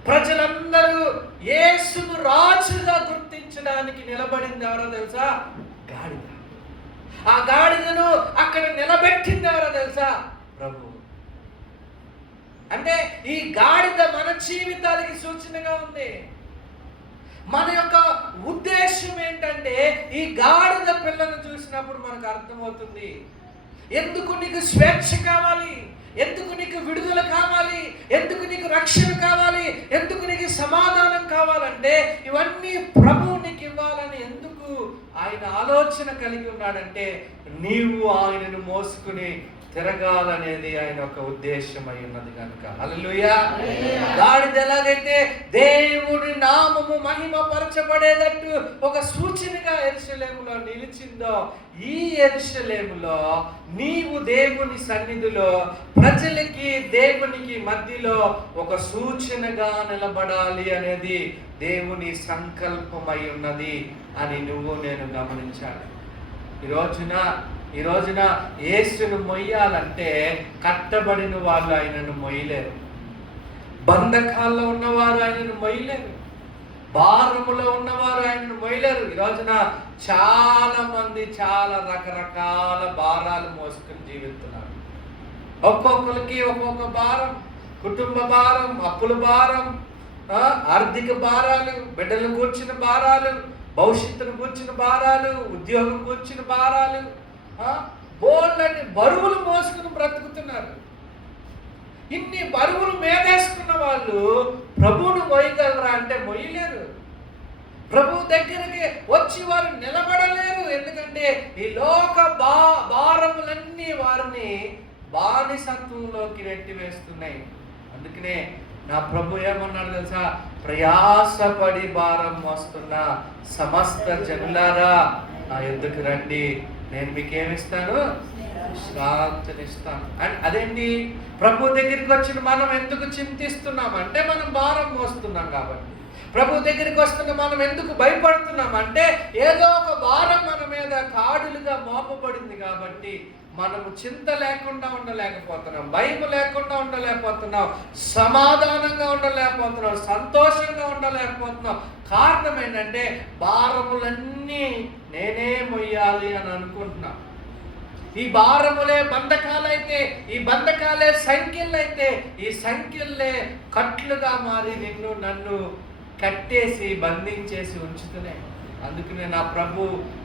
ప్రజలందరూ యేసును రాజుగా గుర్తించడానికి నిలబడింది ఎవరో తెలుసా? గాడిద. ఆ గాడిదను అక్కడ నిలబెట్టింది ఎవరో తెలుసా? ప్రభు. అంటే ఈ గాడిద మన జీవితాలకి సూచనగా ఉంది. మన యొక్క ఉద్దేశం ఏంటంటే ఈ గాడిద పిల్లను చూసినప్పుడు మనకు అర్థమవుతుంది ఎందుకు నీకు స్వేచ్ఛ కావాలి, ఎందుకు నీకు విడుదల కావాలి, ఎందుకు నీకు రక్షణ కావాలి, ఎందుకు నీకు సమాధానం కావాలంటే ఇవన్నీ ప్రభువు నీకు ఇవ్వాలని ఎందుకు ఆయన ఆలోచన కలిగి ఉన్నాడంటే నీవు ఆయనను మోసుకుని తిరగాలనేది ఆయన ఒక ఉద్దేశం అయి ఉన్నది కనుక. హల్లెలూయా. గాడిద ఎలాగైతే దేవుడి నామము మహిమ పరచబడేటట్టు ఒక సూచనగా యెరూషలేములో నిలిచిందో, ఈ యెరూషలేములో నీవు దేవుని సన్నిధిలో ప్రజలకి దేవునికి మధ్యలో ఒక సూచనగా నిలబడాలి అనేది దేవుని సంకల్పమై ఉన్నది అని నువ్వు నేను గమనించాలి. ఈ రోజున యేసును మొయ్యాలంటే కట్టబడిన వాళ్ళు ఆయనను మొయ్యలేరు, బంధకాల్లో ఉన్నవారు ఆయనను మొయ్యలేరు, భారములో ఉన్నవారు ఆయనను మొయ్యలేరు. ఈ రోజున చాలా మంది చాలా రకరకాల భారాలు మోసుకుని జీవిస్తున్నారు. ఒక్కొక్కరికి ఒక్కొక్క భారం, కుటుంబ భారం, అప్పుల భారం, ఆర్థిక భారాలు, బిడ్డలు కూర్చిన భారాలు, భవిష్యత్తును కూర్చిన భారాలు, ఉద్యోగం కూర్చిన భారాలు, బోళ్ళని బరువులు మోసుకుని బ్రతుకుతున్నారు. ఇన్ని బరువులు మేదేసుకున్న వాళ్ళు ప్రభువును మొయ్యగలరా అంటే మొయ్యలేరు. ప్రభు దగ్గరికి వచ్చి వారు నిలబడలేరు. ఎందుకంటే ఈ లోక భారములన్నీ వారిని బానిసత్వంలోకి నెట్టివేస్తున్నాయి. అందుకనే నా ప్రభు ఏమన్నాడు తెలుసా? ప్రయాసపడి భారం మోస్తున్న సమస్త జనులారా నా యొద్దకు రండి, నేను మీకేమిస్తాను? విశ్రాంతినిస్తాను. అండ్ అదేంటి, ప్రభు దగ్గరికి వచ్చిన మనం ఎందుకు చింతిస్తున్నాం అంటే మనం భారం మోస్తున్నాం కాబట్టి. ప్రభు దగ్గరికి వస్తున్న మనం ఎందుకు భయపడుతున్నాం అంటే ఏదో ఒక భారం మన మీద కాడులుగా మోపబడింది కాబట్టి మనము చింత లేకుండా ఉండలేకపోతున్నాం, భయం లేకుండా ఉండలేకపోతున్నాం, సమాధానంగా ఉండలేకపోతున్నాం, సంతోషంగా ఉండలేకపోతున్నాం. కారణం ఏంటంటే భారములన్నీ నేనే మొయ్యాలి అని అనుకుంటున్నాం. ఈ భారములే బంధకాలైతే, ఈ బంధకాలే సంఖ్యలైతే, ఈ సంఖ్యలే కట్లుగా మారి నిన్ను నన్ను కట్టేసి బంధించేసి ఉంచుతున్నాయి. అందుకనే నా ప్రభు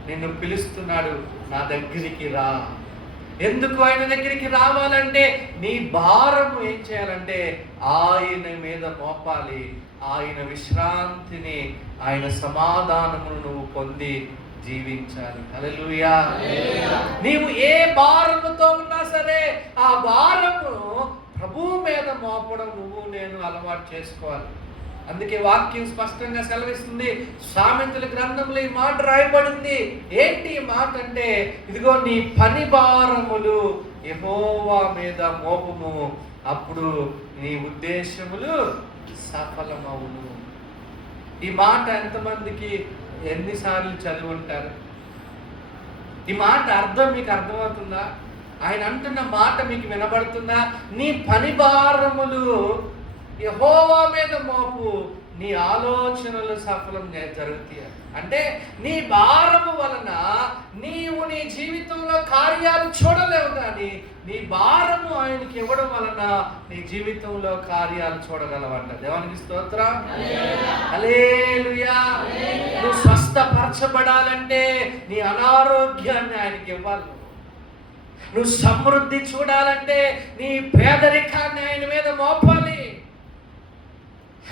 నిన్ను పిలుస్తున్నాడు, నా దగ్గరికి రా. ఎందుకు ఆయన దగ్గరికి రావాలంటే నీ భారము ఏం చేయాలంటే ఆయన మీద మోపాలి. ఆయన విశ్రాంతిని, ఆయన సమాధానమును నువ్వు పొంది జీవించాలి. హల్లెలూయా. నీవు ఏ భారముతో ఉన్నా సరే ఆ భారమును ప్రభువు మీద మోపడం నేను అలవాటు చేసుకోవాలి. అందుకే వాక్యం స్పష్టంగా సెలవిస్తుంది. సామెతల గ్రంథంలో ఈ మాట రాయబడింది. ఏంటి ఈ మాట అంటే, ఇదిగో నీ పని భారములు యెహోవా మీద మోపము, అప్పుడు నీ ఉద్దేశములు సఫలమవును. ఈ మాట ఎంతమందికి ఎన్నిసార్లు చదివి ఉంటారు? ఈ మాట అర్థం మీకు అర్థమవుతుందా? ఆయన అంటున్న మాట మీకు వినబడుతుందా? నీ పని భారములు యెహోవా మీద మోపు, నీ ఆలోచనలు సఫలంగా జరుగుతాయి. అంటే నీ భారము వలన నీవు నీ జీవితంలో కార్యాలు చూడలేవు, కానీ నీ భారము ఆయనకి ఇవ్వడం వలన నీ జీవితంలో కార్యాలు చూడగలవంట. దేవునికి స్తోత్రం. హల్లెలూయా. నువ్వు స్వస్థపరచబడాలంటే నీ అనారోగ్యాన్ని ఆయనకి ఇవ్వాలి. నువ్వు సమృద్ధి చూడాలంటే నీ పేదరికాన్ని ఆయన మీద మోపాలి.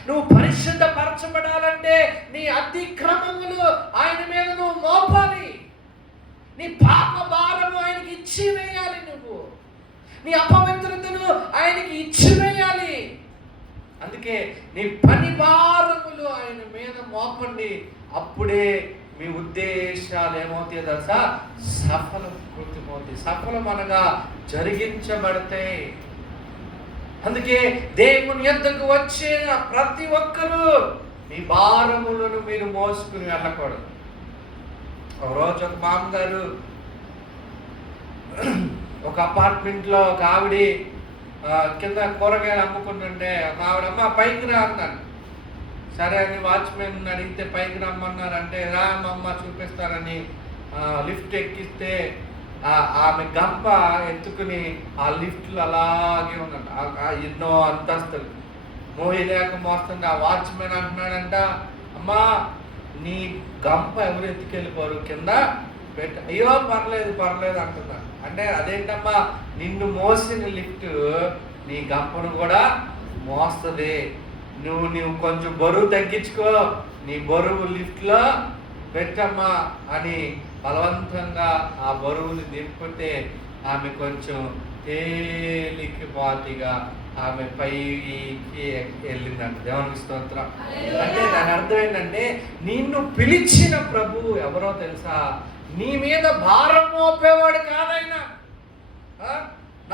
నువ్వు పరిశుద్ధపరచబడాలంటే నీ అతిక్రమములు ఆయన మీద నువ్వు మోపాలి. నీ పాప భారము ఆయనకి ఇచ్చి వేయాలి. నువ్వు నీ అపవిత్రతను ఆయనకి ఇచ్చి వేయాలి. అందుకే నీ పని భారములు ఆయన మీద మోపండి. అప్పుడే మీ ఉద్దేశాలు ఏమవుతాయి తెలుసా? సఫలం అనగా జరిగించబడతాయి. అందుకే దేవుని యొద్దకు వచ్చిన ప్రతి ఒక్కరూ మీ భారములను మీరు మోసుకుని వెళ్ళకూడదు. ఒక రోజు ఒక మామగారు ఒక అపార్ట్మెంట్లో ఒక ఆవిడ కింద కూరగాయలు అమ్ముకుంటుంటే ఒక ఆవిడమ్మ పైకి రా అన్నాను. సరే అని వాచ్మెన్ అడిగితే పైకి రమ్మన్నారంటే రామమ్మ చూపిస్తారని లిఫ్ట్ ఎక్కిస్తే ఆమె గంప ఎత్తుకుని ఆ లిఫ్ట్లు అలాగే ఉన్నట్టు ఎన్నో అంతస్తులు మోయలేక మోస్తుంది. ఆ వాచ్మెన్ అంటున్నాడంట, అమ్మా నీ గంప ఎవరు ఎత్తుకెళ్ళిపోరు, కింద పెట్ట. అయ్యో పర్లేదు అంటున్నా. అంటే అదేంటమ్మా, నిన్ను మోసిన లిఫ్ట్ నీ గంపను కూడా మోస్తుంది. నువ్వు కొంచెం బరువు తగ్గించుకో, నీ బరువు లిఫ్ట్లో పెట్టమ్మా అని బలవంతంగా ఆ బరువులు దింపితే ఆమె కొంచెం తేలికపాటిగా ఆమె పైకి వెళ్ళిందంట. దేవునికి స్తోత్రం. అంటే దాని అర్థం ఏంటంటే, నిన్ను పిలిచిన ప్రభువు ఎవరో తెలుసా? నీ మీద భారం మోపేవాడు కాదైనా.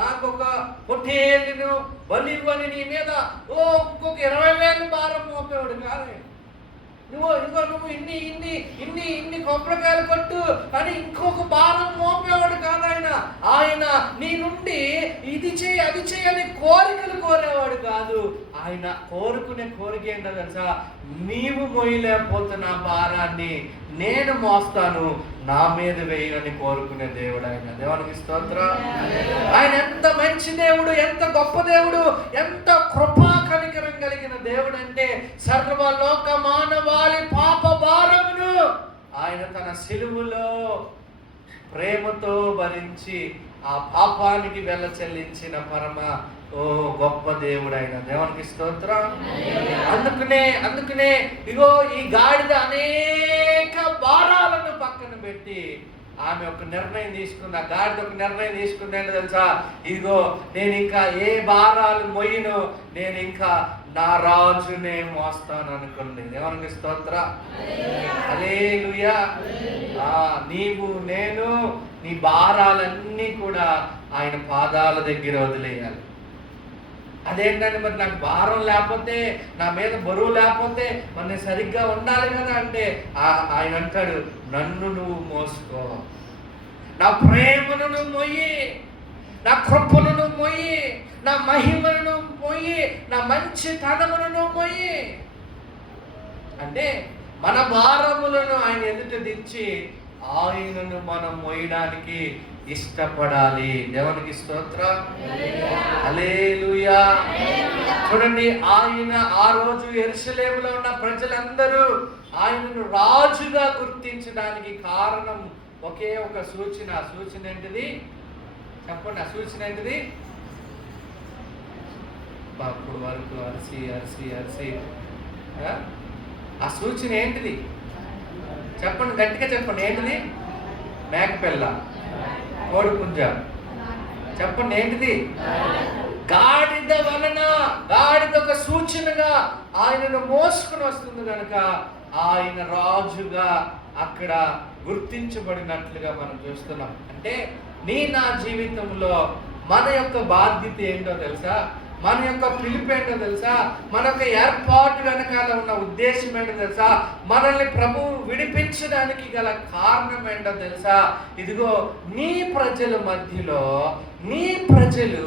నాకు ఒక పొట్టేళ్ళను బలివ్వని నీ మీద ఇంకొక 20,000 భారం మోపేవాడు కాదైనా. నువ్వు ఇన్ని కొబ్బరికాయలు కొట్టు అని ఇంకొక భారం మోపేవాడు కాదు ఆయన. ఆయన నీ నుండి ఇది చేయి అది చేయి అని కోరికలు కోరేవాడు కాదు. ఆయన కోరుకునే కోరిక ఏంటో తెలుసా? నీవు మోయలేకపోతున్న భారాన్ని నేను మోస్తాను, నా మీద వేయని కోరుకునే దేవుడు ఆయన. దేవునికి స్తోత్రం. ఆయన ఎంత మంచి దేవుడు, ఎంత గొప్ప దేవుడు, ఎంత కృపా కనికరం కలిగిన దేవుడు అంటే, సర్వలోక మానవాళి పాప భారమును ఆయన తన సిలువలో ప్రేమతో భరించి ఆ పాపానికి వెల చెల్లించిన పరమ గొప్ప దేవుడు ఆయన. దేవునికి స్తోత్రం. అందుకనే ఇగో ఈ గాడిద అనేక భారాలను పక్కన పెట్టి ఆమె ఒక నిర్ణయం తీసుకుంది. ఆ గాడిద ఒక నిర్ణయం తీసుకుంది ఏంటో తెలుసా? ఇదిగో నేను ఇంకా ఏ భారాలు మొయ్యను, నేను ఇంకా నా రాజునే మోస్తాను అనుకుంది. దేవునికి స్తోత్ర. హల్లెలూయా. నీవు నేను నీ భారాలన్నీ కూడా ఆయన పాదాల దగ్గర వదిలేయాలి. అదేంటంటే మరి నాకు భారం లేకపోతే, నా మీద బరువు లేకపోతే మరి నేను సరిగ్గా ఉండాలి కదా అంటే ఆయన అంటాడు, నన్ను నువ్వు మోసుకో, నా ప్రేమను నువ్వు మొయ్యి, నా కృపను నువ్వు మొయ్యి, నా మహిమను నువ్వు మొయ్యి, నా మంచితనమును నువ్వు మొయ్యి. అంటే మన భారములను ఆయన ఎదుట దించి ఆయనను మనం మోయడానికి ఇష్టపడాలి. దేవునికి స్తోత్రం. హల్లెలూయా. చూడండి, ఆయన ఆ రోజు యెరూషలేములో ఉన్న ప్రజలందరూ ఆయనను రాజుగా గుర్తించడానికి కారణం ఒకే ఒక సూచన. ఆ సూచన ఏంటిది చెప్పండి? ఆ సూచన ఏంటిది? అప్పుడు వరకు అరిసి అరిసి అరిసి ఆ సూచన ఏంటిది చెప్పండి, గట్టిగా చెప్పండి. ఏంటిది? మేకపిల్ల, కోడిపుంజ, చెప్పండి ఏంటిది? గాడిద వలన, గాడిద ఒక సూచనగా ఆయనను మోసుకుని వస్తుంది కనుక ఆయన రాజుగా అక్కడ గుర్తించబడినట్లుగా మనం చూస్తున్నాం. అంటే నా జీవితంలో మన యొక్క బాధ్యత ఏంటో తెలుసా? మన యొక్క పిలుపు ఏంటో తెలుసా? మన యొక్క ఏర్పాటు వెనకాల ఉన్న ఉద్దేశం ఏంటో తెలుసా? మనల్ని ప్రభువు విడిపించడానికి గల కారణం ఏంటో తెలుసా? ఇదిగో, నీ ప్రజల మధ్యలో నీ ప్రజలు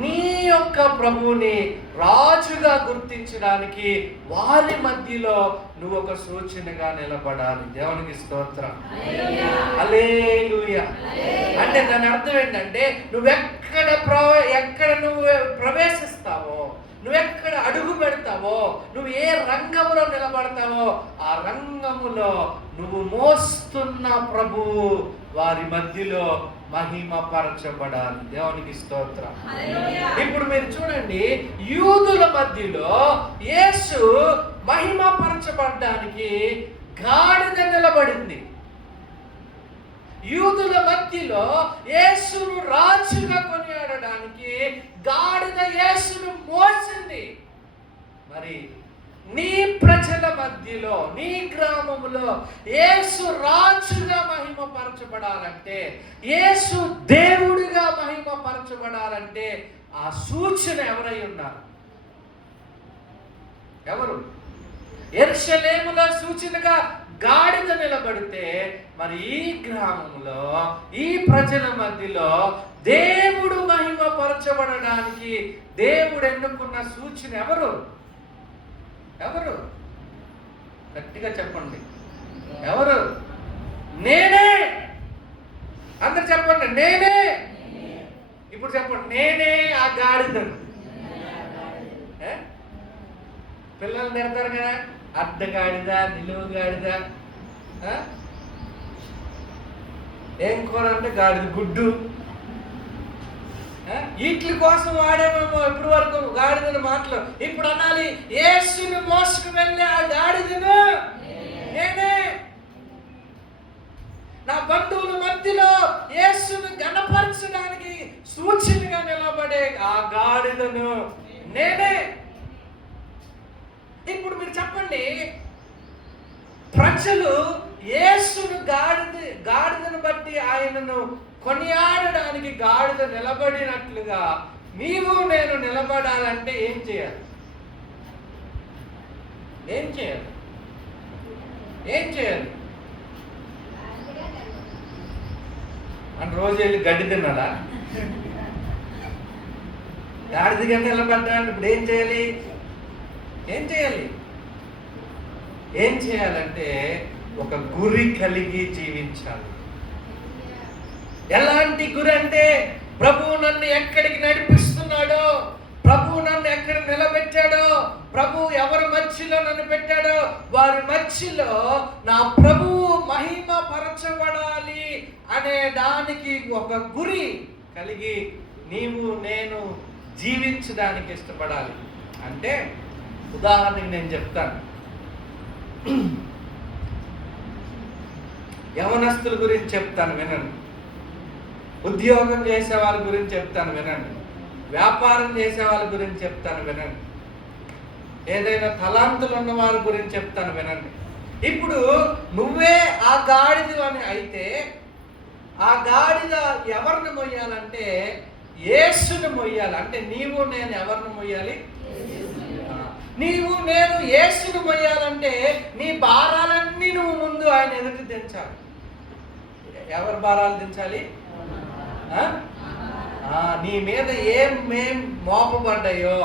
నీ యొక్క ప్రభువుని రాజుగా గుర్తించడానికి వారి మధ్యలో నువ్వు ఒక సూచనగా నిలబడాలి. దేవునికి స్తోత్రం. హల్లెలూయా. అంటే దాని అర్థం ఏంటంటే ఎక్కడ నువ్వు ప్రవేశిస్తావో, నువ్వెక్కడ అడుగు పెడతావో, నువ్వు ఏ రంగంలో నిలబడతావో ఆ రంగములో నువ్వు మోస్తున్న ప్రభువు వారి మధ్యలో మహిమపరచబడాలి. దేవునికి స్తోత్రం. ఇప్పుడు మీరు చూడండి, యూదుల మధ్యలో యేసు మహిమపరచబడడానికి గాడిద నిలబడింది. యూదుల మధ్యలో యేసును రాజుగా కొనియాడడానికి గాడిద యేసును మోసింది. మరి నీ ప్రజల మధ్యలో, నీ గ్రామంలో యేసు రాజుగా మహిమపరచబడాలంటే, యేసు దేవుడిగా మహిమపరచబడాలంటే ఆ సూచన ఎవరై ఉన్నారు? ఎవరు? యెరూషలేములో సూచనగా గాడిద నిలబడితే, మరి ఈ గ్రామంలో ఈ ప్రజల మధ్యలో దేవుడు మహిమపరచబడడానికి దేవుడు ఎన్నుకున్న సూచన ఎవరు? ఎవరు? గట్టిగా చెప్పండి. ఎవరు? నేనే. అందరు చెప్పండి, నేనే. ఇప్పుడు చెప్పండి, నేనే ఆ గాడిదను. పిల్లలు తిడతారు కదా, అడ్డ గాడిద, నిలువు గాడిద. ఏం కూర అంటే గాడిద గుడ్డు. వీటి కోసం వాడేమేమో ఇప్పటి వరకు గాడిదని మాటలు. ఇప్పుడు అనాలి, యేసును మోసుకు వెళ్ళే ఆ గాడిదను నేనే. నా బంధువుల మధ్యలో యేసును ఘనపరచడానికి సూచనగా నిలబడే ఆ గాడిదను నేనే. ఇప్పుడు మీరు చెప్పండి, ప్రజలు యేసును గాడిదను బట్టి ఆయనను కొనియాడడానికి గాడిద నిలబడినట్లుగా నీవు నేను నిలబడాలంటే ఏం చేయాలి? ఏం చేయాలి? ఏం చేయాలి? అని రోజు వెళ్ళి గడ్డి తిన్నాడా? గాడిద గంట నిలబడ్డాడు. ఇప్పుడు ఏం చేయాలి? ఏం చేయాలి? ఏం చేయాలంటే ఒక గురి కలిగి జీవించాలి. ఎలాంటి గురి అంటే, ప్రభువు నన్ను ఎక్కడికి నడిపిస్తున్నాడో, ప్రభువు నన్ను ఎక్కడ నిలబెట్టాడో, ప్రభువు ఎవరి మధ్యలో నన్ను పెట్టాడో వారి మధ్యలో నా ప్రభువు మహిమ పరచబడాలి అనే దానికి ఒక గురి కలిగి నీవు నేను జీవించడానికి ఇష్టపడాలి. అంటే ఉదాహరణకి నేను చెప్తాను. యవనస్తుల గురించి చెప్తాను, వినండి. ఉద్యోగం చేసే వాళ్ళ గురించి చెప్తాను, వినండి. వ్యాపారం చేసే వాళ్ళ గురించి చెప్తాను, వినండి. ఏదైనా తలాంతులు ఉన్న వారి గురించి చెప్తాను వినండి. ఇప్పుడు నువ్వే ఆ గాడిద అని అయితే ఆ గాడిద ఎవరిని మొయ్యాలంటే యేసుని మొయ్యాలి. అంటే నీవు నేను ఎవరిని మొయ్యాలి? నీవు నేను యేసుని మొయ్యాలంటే నీ భారాలన్నీ నువ్వు ముందు ఆయన ఎదుటి దించాలి. ఎవరి భారాలు దించాలి? నీ మీద ఏం మోపబడ్డాయో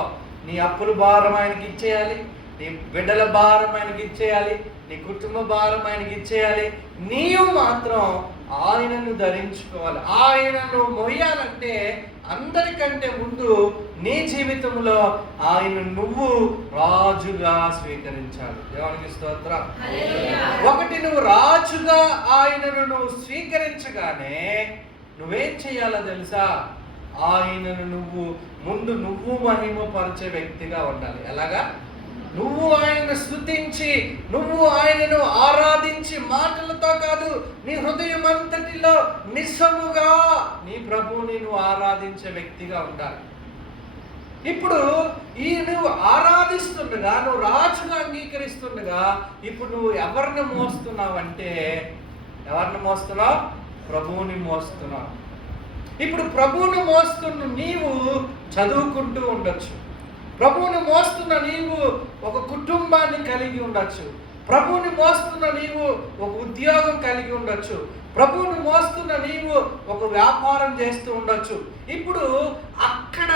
నీ అప్పుల భారం ఆయనకి ఇచ్చేయాలి, నీ బిడ్డల భారం ఆయనకి ఇచ్చేయాలి, నీ కుటుంబ భారం ఆయనకి ఇచ్చేయాలి. నీవు మాత్రం ఆయనను ధరించుకోవాలి. ఆయనను మొయ్యాలంటే అందరికంటే ముందు నీ జీవితంలో ఆయన నువ్వు రాజుగా స్వీకరించాలి. దేవునికి స్తోత్రం. ఒకటి, నువ్వు రాజుగా ఆయనను నువ్వు స్వీకరించగానే నువ్వేం చేయాలో తెలుసా? ఆయనను నువ్వు మహిమపరిచే వ్యక్తిగా ఉండాలి. ఎలాగా? నువ్వు ఆయనను స్తుతించి, నువ్వు ఆయనను ఆరాధించి, మాటలతో కాదు, నీ హృదయం అంతటిలో నిస్సముగా నీ ప్రభువుని నువ్వు ఆరాధించే వ్యక్తిగా ఉండాలి. ఇప్పుడు నువ్వు ఆరాధిస్తుండగా, నువ్వు రాజుగా అంగీకరిస్తుండగా, ఇప్పుడు నువ్వు ఎవరిని మోస్తున్నావు అంటే, ఎవరిని మోస్తున్నావు? ప్రభువుని మోస్తున్నావు. ఇప్పుడు ప్రభువుని మోస్తున్న నీవు చదువుకుంటూ ఉండొచ్చు, ప్రభువుని మోస్తున్న నీవు ఒక కుటుంబాన్ని కలిగి ఉండొచ్చు, ప్రభువుని మోస్తున్న నీవు ఒక ఉద్యోగం కలిగి ఉండొచ్చు, ప్రభువుని మోస్తున్న నీవు ఒక వ్యాపారం చేస్తూ ఉండొచ్చు. ఇప్పుడు అక్కడ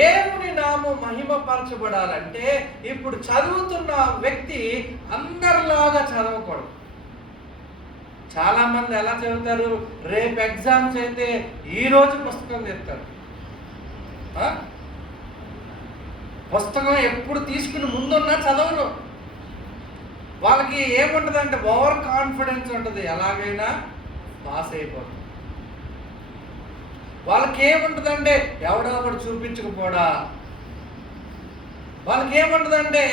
దేవుని నామం మహిమపరచబడాలంటే ఇప్పుడు చదువుతున్న వ్యక్తి అందరిలాగా చదవకూడదు. చాలా మంది ఎలా చదువుతారు? రేపు ఎగ్జామ్స్ అయితే ఈ రోజు పుస్తకం తెస్తారు. పుస్తకం ఎప్పుడు తీసుకుని ముందున్నా చదవరు. వాళ్ళకి ఏముంటుంది అంటే ఓవర్ కాన్ఫిడెన్స్ ఉంటుంది, ఎలాగైనా పాస్ అయిపోతుంది. వాళ్ళకి ఏముంటుందంటే ఎవడో ఒకటి చూపించకపోడా. వాళ్ళకి ఏముంటుందంటే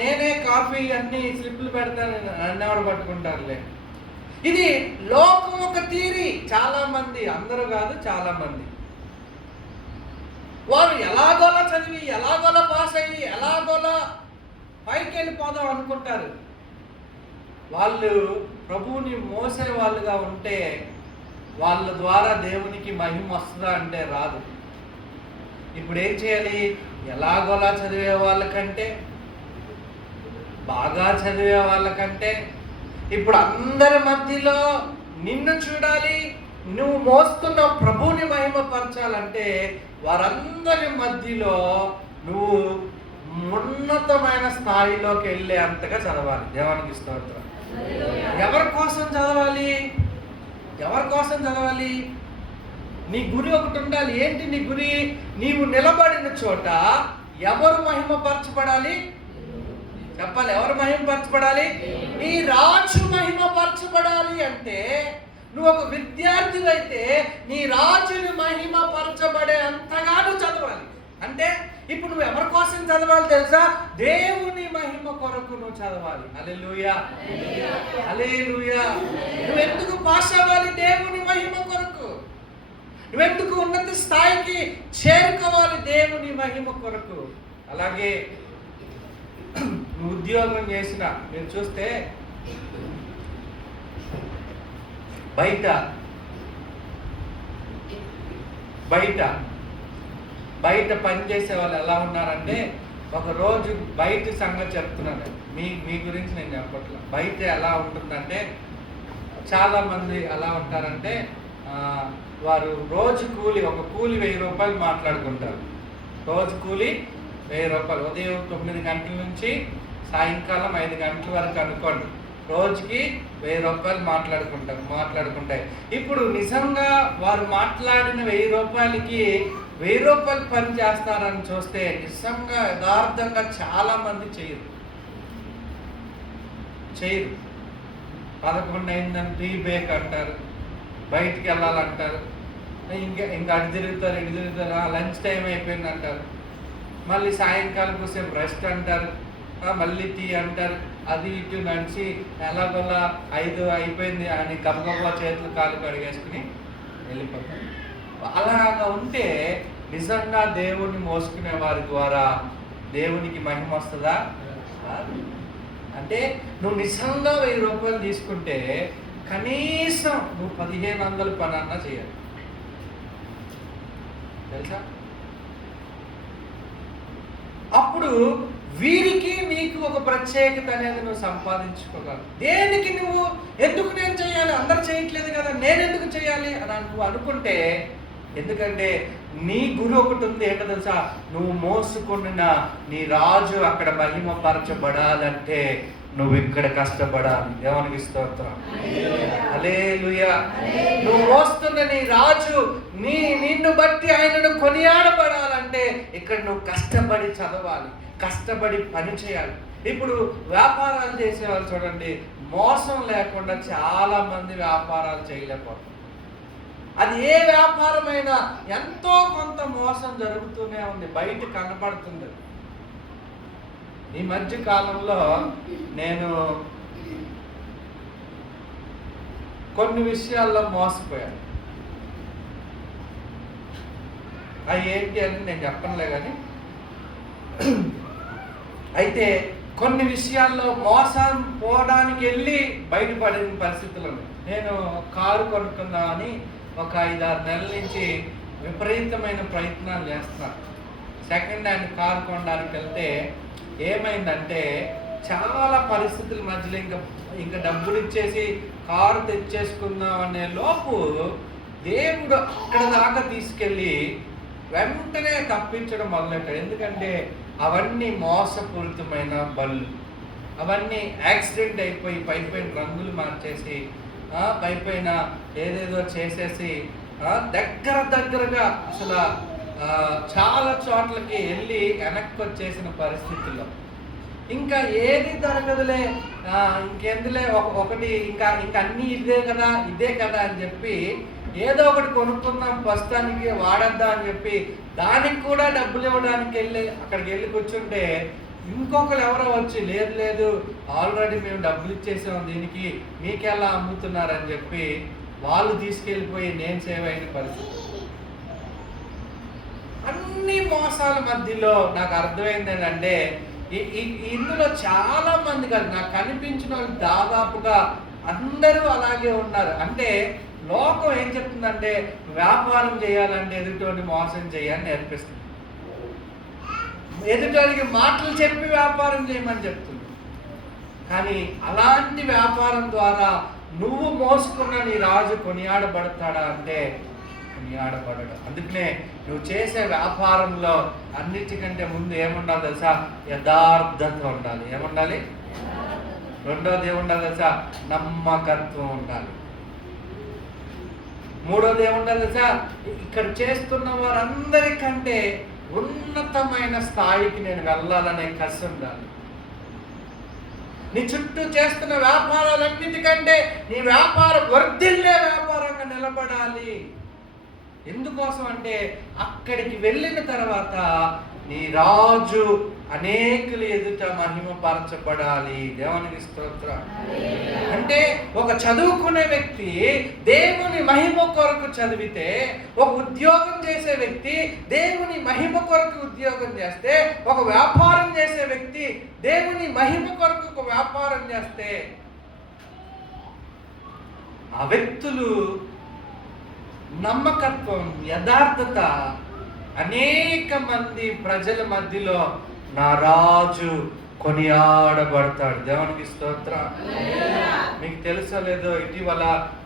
నేనే కాఫీ అన్ని స్లిప్లు పెడతాను, అన్నెవడు పట్టుకుంటారులే. ఇది లోకం ఒక థియరీ. చాలా మంది, అందరూ కాదు, చాలా మంది వారు ఎలాగోలా చదివి, ఎలాగోలా పాస్ అయ్యి, ఎలాగోలా పైకి వెళ్ళిపోదాం అనుకుంటారు. వాళ్ళు ప్రభువుని మోసే వాళ్ళుగా ఉంటే వాళ్ళ ద్వారా దేవునికి మహిమ వస్తుందా అంటే రాదు. ఇప్పుడు ఏం చేయాలి? ఎలాగోలా చదివే వాళ్ళకంటే, బాగా చదివే వాళ్ళకంటే, ఇప్పుడు అందరి మధ్యలో నిన్ను చూడాలి, నువ్వు మోస్తున్న ప్రభువుని మహిమపరచాలంటే వారందరి మధ్యలో నువ్వు ఉన్నతమైన స్థాయిలోకి వెళ్ళే అంతగా చదవాలి. దేవునికి స్తోత్రం. ఎవరి కోసం చదవాలి? ఎవరి కోసం చదవాలి? నీ గురి ఒకటి ఉండాలి. ఏంటి నీ గురి? నీవు నిలబడిన చోట ఎవరు మహిమపరచబడాలి? చెప్పాలి. ఎవరు మహిమపరచబడాలి? నీ రాజు మహిమపరచబడాలి. అంటే నువ్వు ఒక విద్యార్థి అయితే నీ రాజుని మహిమపరచబడే అంతగా నువ్వు చదవాలి. అంటే ఇప్పుడు నువ్వు ఎవరి కోసం చదవాలి తెలుసా? దేవుని మహిమ కొరకు నువ్వు చదవాలి. హల్లెలూయా, హల్లెలూయా. నువ్వెందుకు పాస్ అవ్వాలి? దేవుని మహిమ కొరకు. నువ్వెందుకు ఉన్నత స్థాయికి చేరుకోవాలి? దేవుని మహిమ కొరకు. అలాగే నువ్వు ఉద్యోగం చేసిన మీరు చూస్తే బయట పనిచేసే వాళ్ళు ఎలా ఉన్నారంటే, ఒక రోజు బయట సంగతి చెప్తున్నాను, మీ గురించి నేను చెప్పట్లేదు. బయట ఎలా ఉంటుందంటే చాలా మంది ఎలా ఉంటారంటే వారు రోజు కూలి, ఒక కూలి 1000 రూపాయలు మాట్లాడుకుంటారు. రోజు కూలి 1000 రూపాయలు. ఉదయం 9 గంటల నుంచి సాయంకాలం 5 గంటల వరకు అనుకోండి. రోజుకి 1000 రూపాయలు మాట్లాడుకుంటాయి. ఇప్పుడు నిజంగా వారు మాట్లాడిన 1000 రూపాయలకి 1000 రూపాయలు పని చేస్తారని చూస్తే నిజంగా యథార్థంగా చాలా మంది చేయరు. 11 అయిందని టీ బ్రేక్ అంటారు, బయటికి వెళ్ళాలంటారు, ఇంకా అటు తిరుగుతారు, లంచ్ టైం అయిపోయింది అంటారు, మళ్ళీ సాయంకాలం కోసం రెస్ట్ అంటారు, మళ్ళీ టీ అంటారు. అది ఇటు నడిచి ఎలాగోలా 5 అయిపోయింది అని గబగబా చేతులు కాలు కడిగేసుకుని వెళ్ళిపోతారు. అలాగా ఉంటే నిజంగా దేవుణ్ణి మోసుకునే వారి ద్వారా దేవునికి మహిమ వస్తుందా? రాదు. అంటే నువ్వు నిజంగా 1000 రూపాయలు తీసుకుంటే కనీసం నువ్వు 1500 పని అన్నా చేయాలి, తెలుసా? అప్పుడు వీరికి నీకు ఒక ప్రత్యేకత అనేది నువ్వు సంపాదించుకోగలవు. దేనికి నువ్వు ఎందుకు నేను చేయాలి, అందరు చేయట్లేదు కదా, నేను ఎందుకు చేయాలి అని నువ్వు అనుకుంటే, ఎందుకంటే నీ గురి ఒకటి ఉంది, ఏంటో తెలుసా? నువ్వు మోసుకున్న నీ రాజు అక్కడ మహిమపరచబడాలంటే నువ్వు ఇక్కడ కష్టపడాలి. దేవునికి స్తోత్రం, హల్లెలూయా. నువ్వు మోస్తున్న నీ రాజు నిన్ను బట్టి ఆయనను కొనియాడబడాలంటే ఇక్కడ నువ్వు కష్టపడి చదవాలి, కష్టపడి పని చేయాలి. ఇప్పుడు వ్యాపారాలు చేసేవాళ్ళు చూడండి, మోసం లేకుండా చాలా మంది వ్యాపారాలు చేయలేకపోతారు. అది ఏ వ్యాపారమైనా ఎంతో కొంత మోసం జరుగుతూనే ఉంది, బయట కనపడుతుంది. ఈ మధ్య కాలంలో నేను కొన్ని విషయాల్లో మోసపోయాను. అవి ఏంటి అని నేను చెప్పనులే కానీ, అయితే కొన్ని విషయాల్లో మోసం పోవడానికి వెళ్ళి బయటపడిన పరిస్థితులు ఉన్నాయి. నేను కారు కొనుక్కుందామని ఒక 5-6 నెలల నుంచి విపరీతమైన ప్రయత్నాలు చేస్తున్నాను. సెకండ్ హ్యాండ్ కారు కొనడానికి వెళ్తే ఏమైందంటే, చాలా పరిస్థితుల మధ్యలో ఇంకా డబ్బులు ఇచ్చేసి కారు తెచ్చేసుకుందాం అనే లోపు దేవుడు అక్కడ దాకా తీసుకెళ్ళి వెంటనే తప్పించడం మొదలెట్టాడు. ఎందుకంటే అవన్నీ మోసపూరితమైన బళ్ళు, అవన్నీ యాక్సిడెంట్ అయిపోయి పైపైన రంగులు మార్చేసి పైపైన ఏదేదో చేసేసి దగ్గరగా అసలు చాలా చోట్లకి వెళ్ళి వెనక్కి వచ్చేసిన పరిస్థితుల్లో ఇంకా ఏది దొరకదులే, ఇంకెందులే ఒకటి ఇంకా అన్నీ ఇదే కదా అని చెప్పి ఏదో ఒకటి కొనుక్కుందాం, ప్రస్తుతానికి వాడద్దాం అని చెప్పి దానికి కూడా డబ్బులు ఇవ్వడానికి అక్కడికి వెళ్ళి కూర్చుంటే ఇంకొకరు ఎవరో వచ్చి లేదు ఆల్రెడీ మేము డబ్బులు ఇచ్చేసాం, దీనికి మీకెలా అమ్ముతున్నారని చెప్పి వాళ్ళు తీసుకెళ్ళిపోయి నేను సేవ్ అయిన పరిస్థితి. అన్ని మోసాల మధ్యలో నాకు అర్థమైంది ఏంటంటే, ఇందులో చాలా మంది కాదు, నాకు కనిపించిన వాళ్ళు దాదాపుగా అందరూ అలాగే ఉన్నారు. అంటే లోకం ఏం చెప్తుందంటే, వ్యాపారం చేయాలంటే ఎదుటోని మోసం చేయాలని నేర్పిస్తుంది, ఎదుటోనికి మాటలు చెప్పి వ్యాపారం చేయమని చెప్తుంది. కానీ అలాంటి వ్యాపారం ద్వారా నువ్వు మోసుకున్న నీ రాజు కొనియాడబడతాడా అంటే కొనియాడబడడు. అందుకనే నువ్వు చేసే వ్యాపారంలో అన్నిటికంటే ముందు ఏముండాలి తెలుసా? యథార్థత ఉండాలి. ఏముండాలి? రెండోది ఏముండాలి తెలుసా? నమ్మకత్వం ఉండాలి. మూడోది ఏముండాలి తెలుసా? ఇక్కడ చేస్తున్న వారందరికంటే ఉన్నతమైన స్థాయికి నేను వెళ్ళాలనే కసి ఉండాలి. నీ చుట్టూ చేస్తున్న వ్యాపారాలన్నిటికంటే నీ వ్యాపారం వర్ధిల్లే వ్యాపారంగా నిలబడాలి. ఎందుకోసం అంటే అక్కడికి వెళ్ళిన తర్వాత నీ రాజు అనేకులు ఎదుట మహిమపరచబడాలి. దేవునికి స్తోత్రం. అంటే ఒక చదువుకునే వ్యక్తి దేవుని మహిమ కొరకు చదివితే, ఒక ఉద్యోగం చేసే వ్యక్తి దేవుని మహిమ కొరకు ఉద్యోగం చేస్తే, ఒక వ్యాపారం చేసే వ్యక్తి దేవుని మహిమ కొరకు ఒక వ్యాపారం చేస్తే, ఆ వ్యక్తులు నమ్మకత్వం, యథార్థత అనేక మంది ప్రజల మధ్యలో నా రాజు కొనియాడబడతాడు. దేవునికి స్తోత్రం. మీకు తెలుసో లేదో, ఇటీవల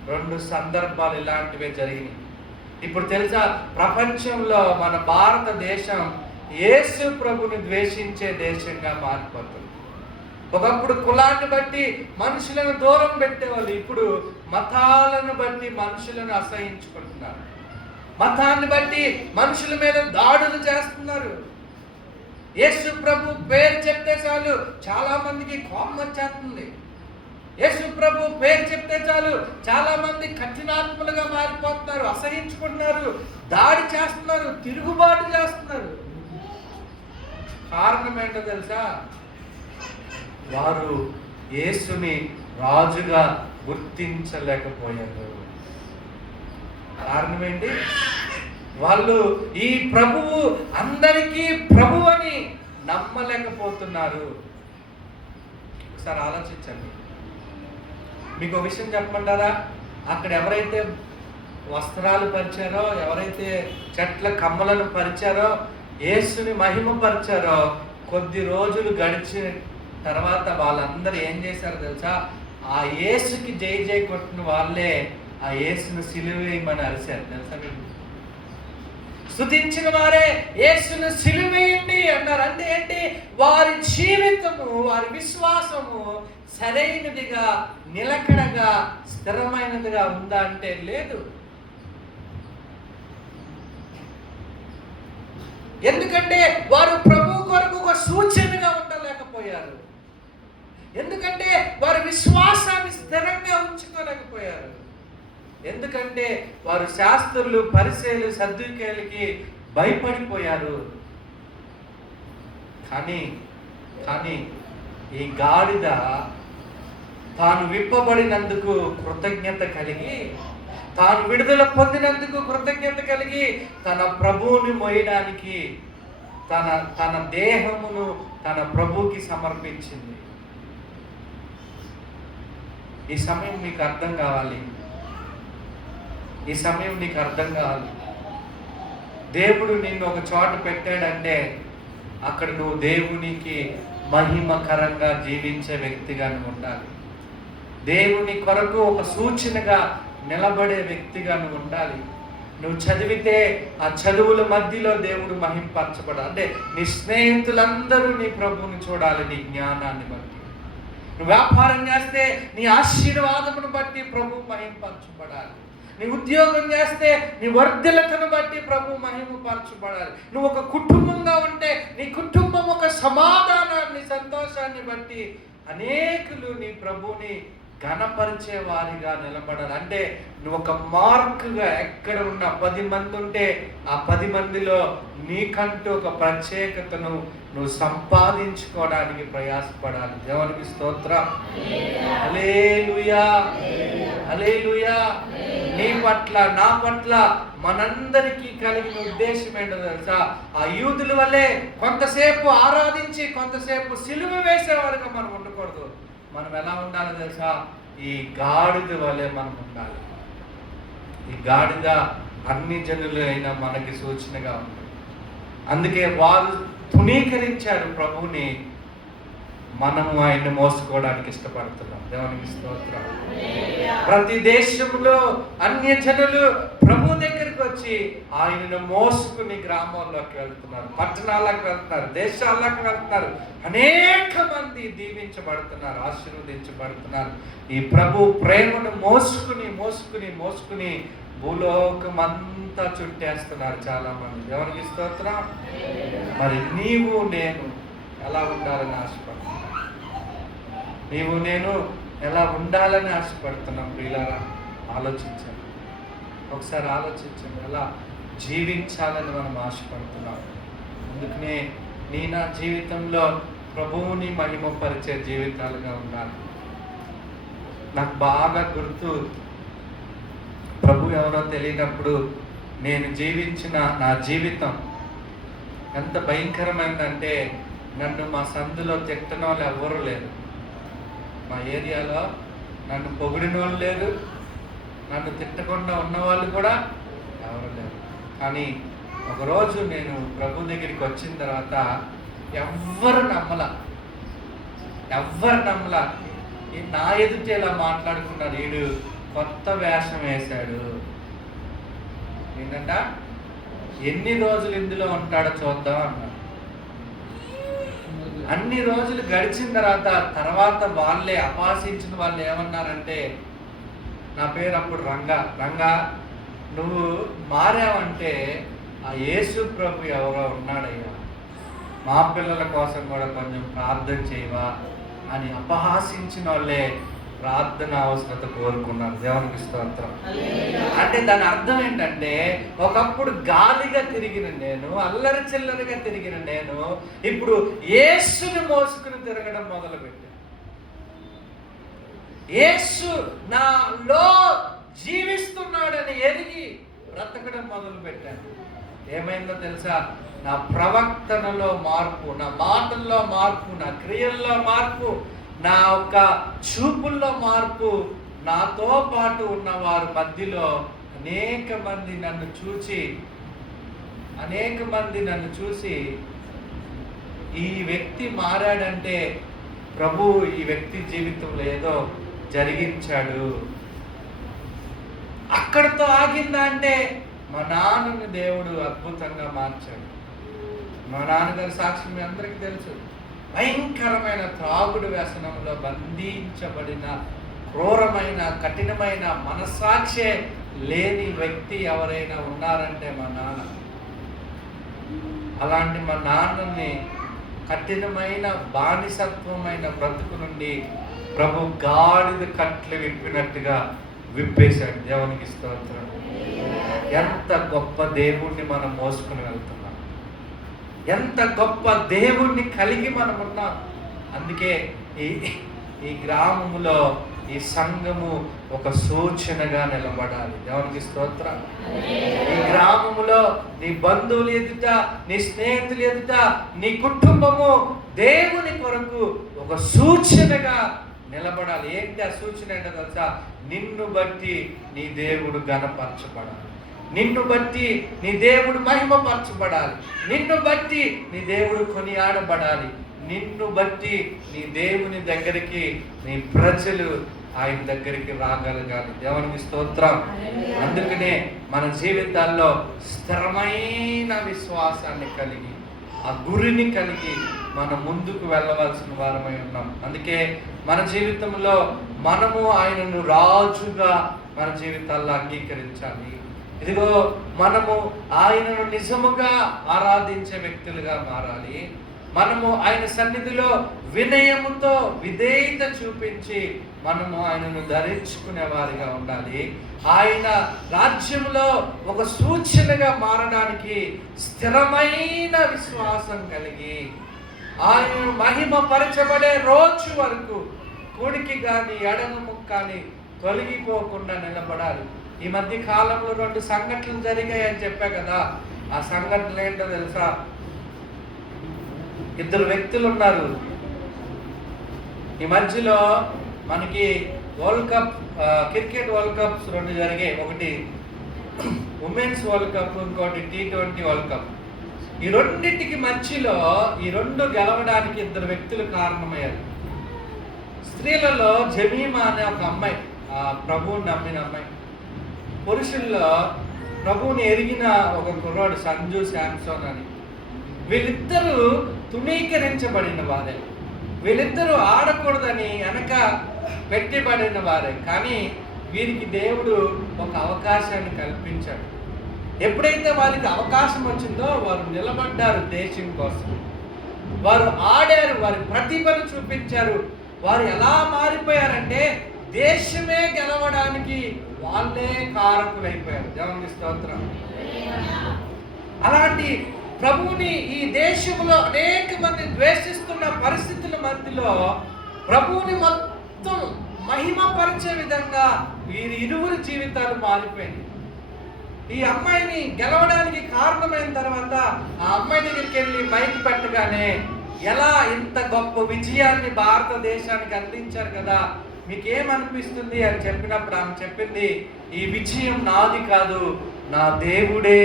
2 సందర్భాలు ఇలాంటివే జరిగినాయి. ఇప్పుడు తెలుసా, ప్రపంచంలో మన భారతదేశం యేసు ప్రభుని ద్వేషించే దేశంగా మారిపోతుంది. ఒకప్పుడు కులాన్ని బట్టి మనుషులను దూరం పెట్టేవాళ్ళు, ఇప్పుడు మతాలను బట్టి మనుషులను అసహించుకుంటున్నారు. మతాన్ని బట్టి మనుషుల మీద దాడులు చేస్తున్నారు. యేసు ప్రభు పేరు చెప్తే చాలు చాలా మందికి కోపం వచ్చేస్తుంది. యేసు ప్రభు పేరు చెప్తే చాలు చాలా మంది కఠినాత్ములుగా మారిపోతున్నారు, అసహించుకుంటున్నారు, దాడి చేస్తున్నారు, తిరుగుబాటు చేస్తున్నారు. కారణం ఏంటో తెలుసా? వారు యేసుని రాజుగా గుర్తించలేకపోయారు. కారణం ఏంటి? వాళ్ళు ఈ ప్రభువు అందరికీ ప్రభు అని నమ్మలేకపోతున్నారు. ఒకసారి ఆలోచించండి. మీకు ఒక విషయం చెప్పమంటారా? అక్కడ ఎవరైతే వస్త్రాలు పరిచారో, ఎవరైతే చెట్ల కమ్మలను పరిచారో, యేసుని మహిమపరిచారో, కొద్ది రోజులు గడిచిన తర్వాత వాళ్ళందరూ ఏం చేశారో తెలుసా? ఆ యేసుకి జై జై కొట్టిన వాళ్ళే ఆ యేసును సిలువేయమని అరిశారు. తెలుసా మీకు? స్తుతించిన వారే యేసును సిలువేయండి అన్నారు. అంటే ఏంటి? వారి జీవితము, వారి విశ్వాసము సరైనదిగా, నిలకడగా, స్థిరమైనదిగా ఉందా అంటే లేదు. ఎందుకంటే వారు ప్రభు కొరకు ఒక సూచనగా ఉండలేకపోయారు. ఎందుకంటే వారి విశ్వాసాన్ని స్థిరంగా ఉంచుకోలేకపోయారు. ఎందుకంటే వారు శాస్త్రులు, పరిసయ్యులు, సద్దూకయ్యులకి భయపడిపోయారు. కానీ ఈ గాడిద తాను విప్పబడినందుకు కృతజ్ఞత కలిగి, తాను విడుదల పొందినందుకు కృతజ్ఞత కలిగి, తన ప్రభువుని మోయడానికి తన దేహమును తన ప్రభువుకి సమర్పించింది. ఈ సమయం నీకు అర్థం కావాలి. ఈ సమయం నీకు అర్థం కావాలి. దేవుడు నిన్ను ఒక చోట పెట్టాడంటే అక్కడ నువ్వు దేవునికి మహిమకరంగా జీవించే వ్యక్తిగా నువ్వు ఉండాలి. దేవుని కొరకు ఒక సూచనగా నిలబడే వ్యక్తిగా నువ్వు ఉండాలి. నువ్వు చదివితే ఆ చదువుల మధ్యలో దేవుడు మహింపరచబడాలి. అంటే నీ స్నేహితులందరూ నీ ప్రభువుని చూడాలి, నీ జ్ఞానాన్ని బట్టి. నువ్వు వ్యాపారం చేస్తే నీ ఆశీర్వాదమును బట్టి ప్రభు మహింపరచబడాలి. నీ ఉద్యోగం చేస్తే నీ వర్ధిల్లతను బట్టి ప్రభు మహిమపరచబడాలి. నువ్వు ఒక కుటుంబంగా ఉంటే నీ కుటుంబం ఒక సమాధానాన్ని, సంతోషాన్ని బట్టి అనేకులు నీ ప్రభుని ఘనపరిచే వారిగా నిలబడాలి. అంటే నువ్వు ఒక మార్కుగా ఎక్కడ ఉన్న 10 మంది ఉంటే ఆ 10 మందిలో నీకంటూ ఒక ప్రత్యేకతను నువ్వు సంపాదించుకోవడానికి ప్రయాసపడాలి. దేవునికి స్తోత్రం. హల్లెలూయా, హల్లెలూయా. నీ పట్ల, నా పట్ల, మనందరికీ కలిగిన ఉద్దేశం ఏంటో తెలుసా? ఆ యూదుల వల్లే కొంతసేపు ఆరాధించి కొంతసేపు సిలువ వేసేవారుగా మనం ఉండకూడదు. మనం ఎలా ఉండాలో తెలుసా? ఈ గాడిద వలె మనం ఉండాలి. ఈ గాడిద అన్ని జనులు అయినా మనకి సూచనగా ఉంది. అందుకే వారు తుణీకరించారు ప్రభువుని, మనము ఆయన్ని మోసుకోవడానికి ఇష్టపడుతున్నాం. దేవునికి స్తోత్రం. ప్రతి దేశంలో అన్య జనులు ప్రభు దగ్గరికి వచ్చి ఆయనను మోసుకుని గ్రామాల్లోకి వెళ్తున్నారు, పట్టణాలకు వెళ్తున్నారు, దేశాలకు వెళ్తున్నారు. అనేక మంది దీవించబడుతున్నారు, ఆశీర్వదించబడుతున్నారు. ఈ ప్రభు ప్రేమను మోసుకుని మోసుకుని మోసుకుని భూలోకమంతా చుట్టేస్తున్నారు చాలా మంది. దేవునికి స్తోత్రం. మరి నీవు నేను ఎలా ఉండాలని ఆశపడుతున్నాం? నీవు నేను ఎలా ఉండాలని ఆశపడుతున్నాం? ప్రియులారా, ఆలోచించండి. ఒకసారి ఆలోచించండి. ఎలా జీవించాలని మనం ఆశపడుతున్నాం. అందుకనే నా జీవితంలో ప్రభువుని మహిమపరిచే జీవితాలుగా ఉండాలి. నాకు బాగా గుర్తు, ప్రభు ఎవరో తెలియనప్పుడు నేను జీవించిన నా జీవితం ఎంత భయంకరమైందంటే, నన్ను మా సందులో తిట్టని వాళ్ళు ఎవరు లేరు. మా ఏరియాలో నన్ను పొగిడిన వాళ్ళు లేరు, నన్ను తిట్టకుండా ఉన్నవాళ్ళు కూడా ఎవరు లేరు. కానీ ఒకరోజు నేను ప్రభు దగ్గరికి వచ్చిన తర్వాత ఎవ్వరు నమ్మలా. నా ఎదుటి ఇలా మాట్లాడుకున్నారు, వీడు కొత్త వేషం వేశాడు. ఏంటంట, ఎన్ని రోజులు ఇందులో ఉంటాడో చూద్దాం అన్నారు. అన్ని రోజులు గడిచిన తర్వాత వాళ్ళే అపాసించిన వాళ్ళు ఏమన్నారంటే, నా పేరు అప్పుడు రంగా, నువ్వు మారావంటే ఆ యేసు ప్రభు ఎవరో ఉన్నాడయ్యా, మా పిల్లల కోసం కూడా కొంచెం ప్రార్థన చేయవా అని అపహాసించిన వాళ్ళే ప్రార్థన అవసరత కోరుకున్నారు. దేవునికి స్తోత్రం. అంటే దాని అర్థం ఏంటంటే, ఒకప్పుడు గాలిగా తిరిగిన నేను, అల్లరి చిల్లరిగా తిరిగిన నేను ఇప్పుడు యేసుని మోసుకుని తిరగడం మొదలుపెట్టాను. యేసు నాలో జీవిస్తున్నాడని ఎరిగి బ్రతకడం మొదలు పెట్టాను. ఏమైందో తెలుసా? నా ప్రవర్తనలో మార్పు, నా మాటల్లో మార్పు, నా క్రియల్లో మార్పు, నా యొక్క చూపుల్లో మార్పు. నాతో పాటు ఉన్న వారి మధ్యలో అనేక మంది నన్ను చూసి ఈ వ్యక్తి మారాడంటే ప్రభు ఈ వ్యక్తి జీవితంలో ఏదో జరిగించాడు. అక్కడితో ఆగిందా అంటే మా నాన్నని దేవుడు అద్భుతంగా మార్చాడు. మా నాన్నగారి సాక్ష్యం మీ అందరికీ తెలుసు. భయంకరమైన త్రాగుడు వ్యసనంలో బంధించబడిన క్రూరమైన కఠినమైన మనస్సాక్షే లేని వ్యక్తి ఎవరైనా ఉన్నారంటే మా నాన్న. అలాంటి మా నాన్నని కఠినమైన బానిసత్వమైన బ్రతుకు నుండి ప్రభు గాడిద కట్లు విప్పినట్టుగా విప్పేశాడు. దేవునికి స్తోత్రం. ఎంత గొప్ప దేవుణ్ణి మనం మోసుకుని వెళ్తున్నాం, ఎంత గొప్ప దేవుణ్ణి కలిగి మనం ఉన్నాం. అందుకే ఈ గ్రామములో ఈ సంఘము ఒక సూచనగా నిలబడాలి. దేవునికి స్తోత్రం. ఈ గ్రామములో నీ బంధువులు ఎదుట, నీ స్నేహితులు ఎదుట, నీ కుటుంబము దేవుని కొరకు ఒక సూచనగా నిలబడాలి. ఏంటి ఆ సూచన ఏంటో తెలుసా? నిన్ను బట్టి నీ దేవుడు ఘనపరచబడాలి, నిన్ను బట్టి నీ దేవుడు మహిమపరచబడాలి, నిన్ను బట్టి నీ దేవుడు కొనియాడబడాలి, నిన్ను బట్టి నీ దేవుని దగ్గరికి నీ ప్రజలు ఆయన దగ్గరికి రాగలగాలి. దేవునికి స్తోత్రం. అందుకనే మన జీవితాల్లో స్థిరమైన విశ్వాసాన్ని కలిగి, ఆ గురిని కలిగి మనం ముందుకు వెళ్ళవలసిన వారమై ఉన్నాం. అందుకే మన జీవితంలో మనము ఆయనను రాజుగా మన జీవితాల్లో అంగీకరించాలి. ఇదిగో మనము ఆయనను నిజముగా ఆరాధించే వ్యక్తులుగా మారాలి. మనము ఆయన సన్నిధిలో వినయముతో విధేయత చూపించి మనము ఆయనను ధరించుకునే వారిగా ఉండాలి. ఆయన రాజ్యంలో ఒక సూచనగా మారడానికి స్థిరమైన విశ్వాసం కలిగి ఆయన మహిమ పరచబడే రోజు వరకు కుడికి కానీ ఎడమకు కానీ తొలగిపోకుండా నిలబడాలి. ఈ మధ్య కాలంలో 2 సంఘటనలు జరిగాయని చెప్పా కదా. ఆ సంఘటనలు ఏంటో తెలుసా? 2 వ్యక్తులు ఉన్నారు. ఈ మధ్యలో మనకి world cup, cricket world cups 2 జరిగాయి. ఒకటి ఉమెన్స్ వరల్డ్ కప్, ఇంకోటి T20 వరల్డ్ కప్. ఈ రెండింటికి మధ్యలో ఈ 2 గెలవడానికి 2 వ్యక్తులు కారణమయ్యారు. స్త్రీలలో జమీమా అనే ఒక అమ్మాయి, ప్రభువుని నమ్మిన అమ్మాయి. పురుషుల్లో ప్రభువుని ఎరిగిన ఒక కుర్రాడు సంజు శాంసన్ అని. వీళ్ళిద్దరూ తుణీకరించబడిన వారే, వీళ్ళిద్దరూ ఆడకూడదని వెనక పెట్టబడిన వారే. కానీ వీరికి దేవుడు ఒక అవకాశాన్ని కల్పించాడు. ఎప్పుడైతే వారికి అవకాశం వచ్చిందో వారు నిలబడ్డారు దేశం కోసం. వారు ఆడారు, వారి ప్రతిభను చూపించారు. వారు ఎలా మారిపోయారంటే దేశమే గెలవడానికి వాళ్ళే కారకులైపోయారు. దేవునికి స్తోత్రం. అలాంటి ప్రభువుని ఈ దేశంలో అనేక మంది ద్వేషిస్తున్న పరిస్థితుల మధ్యలో ప్రభువుని మొత్తం మహిమపరిచే విధంగా వీరి ఇరువురి జీవితాలు మారిపోయింది. ఈ అమ్మాయిని గెలవడానికి కారణమైన తర్వాత ఆ అమ్మాయి దగ్గరికి వెళ్ళి మైక్ పెట్టగానే, ఎలా ఇంత గొప్ప విజయాన్ని భారతదేశానికి అందించారు కదా, మీకేమనిపిస్తుంది అని చెప్పినప్పుడు ఆమె చెప్పింది, ఈ విజయం నాది కాదు, నా దేవుడే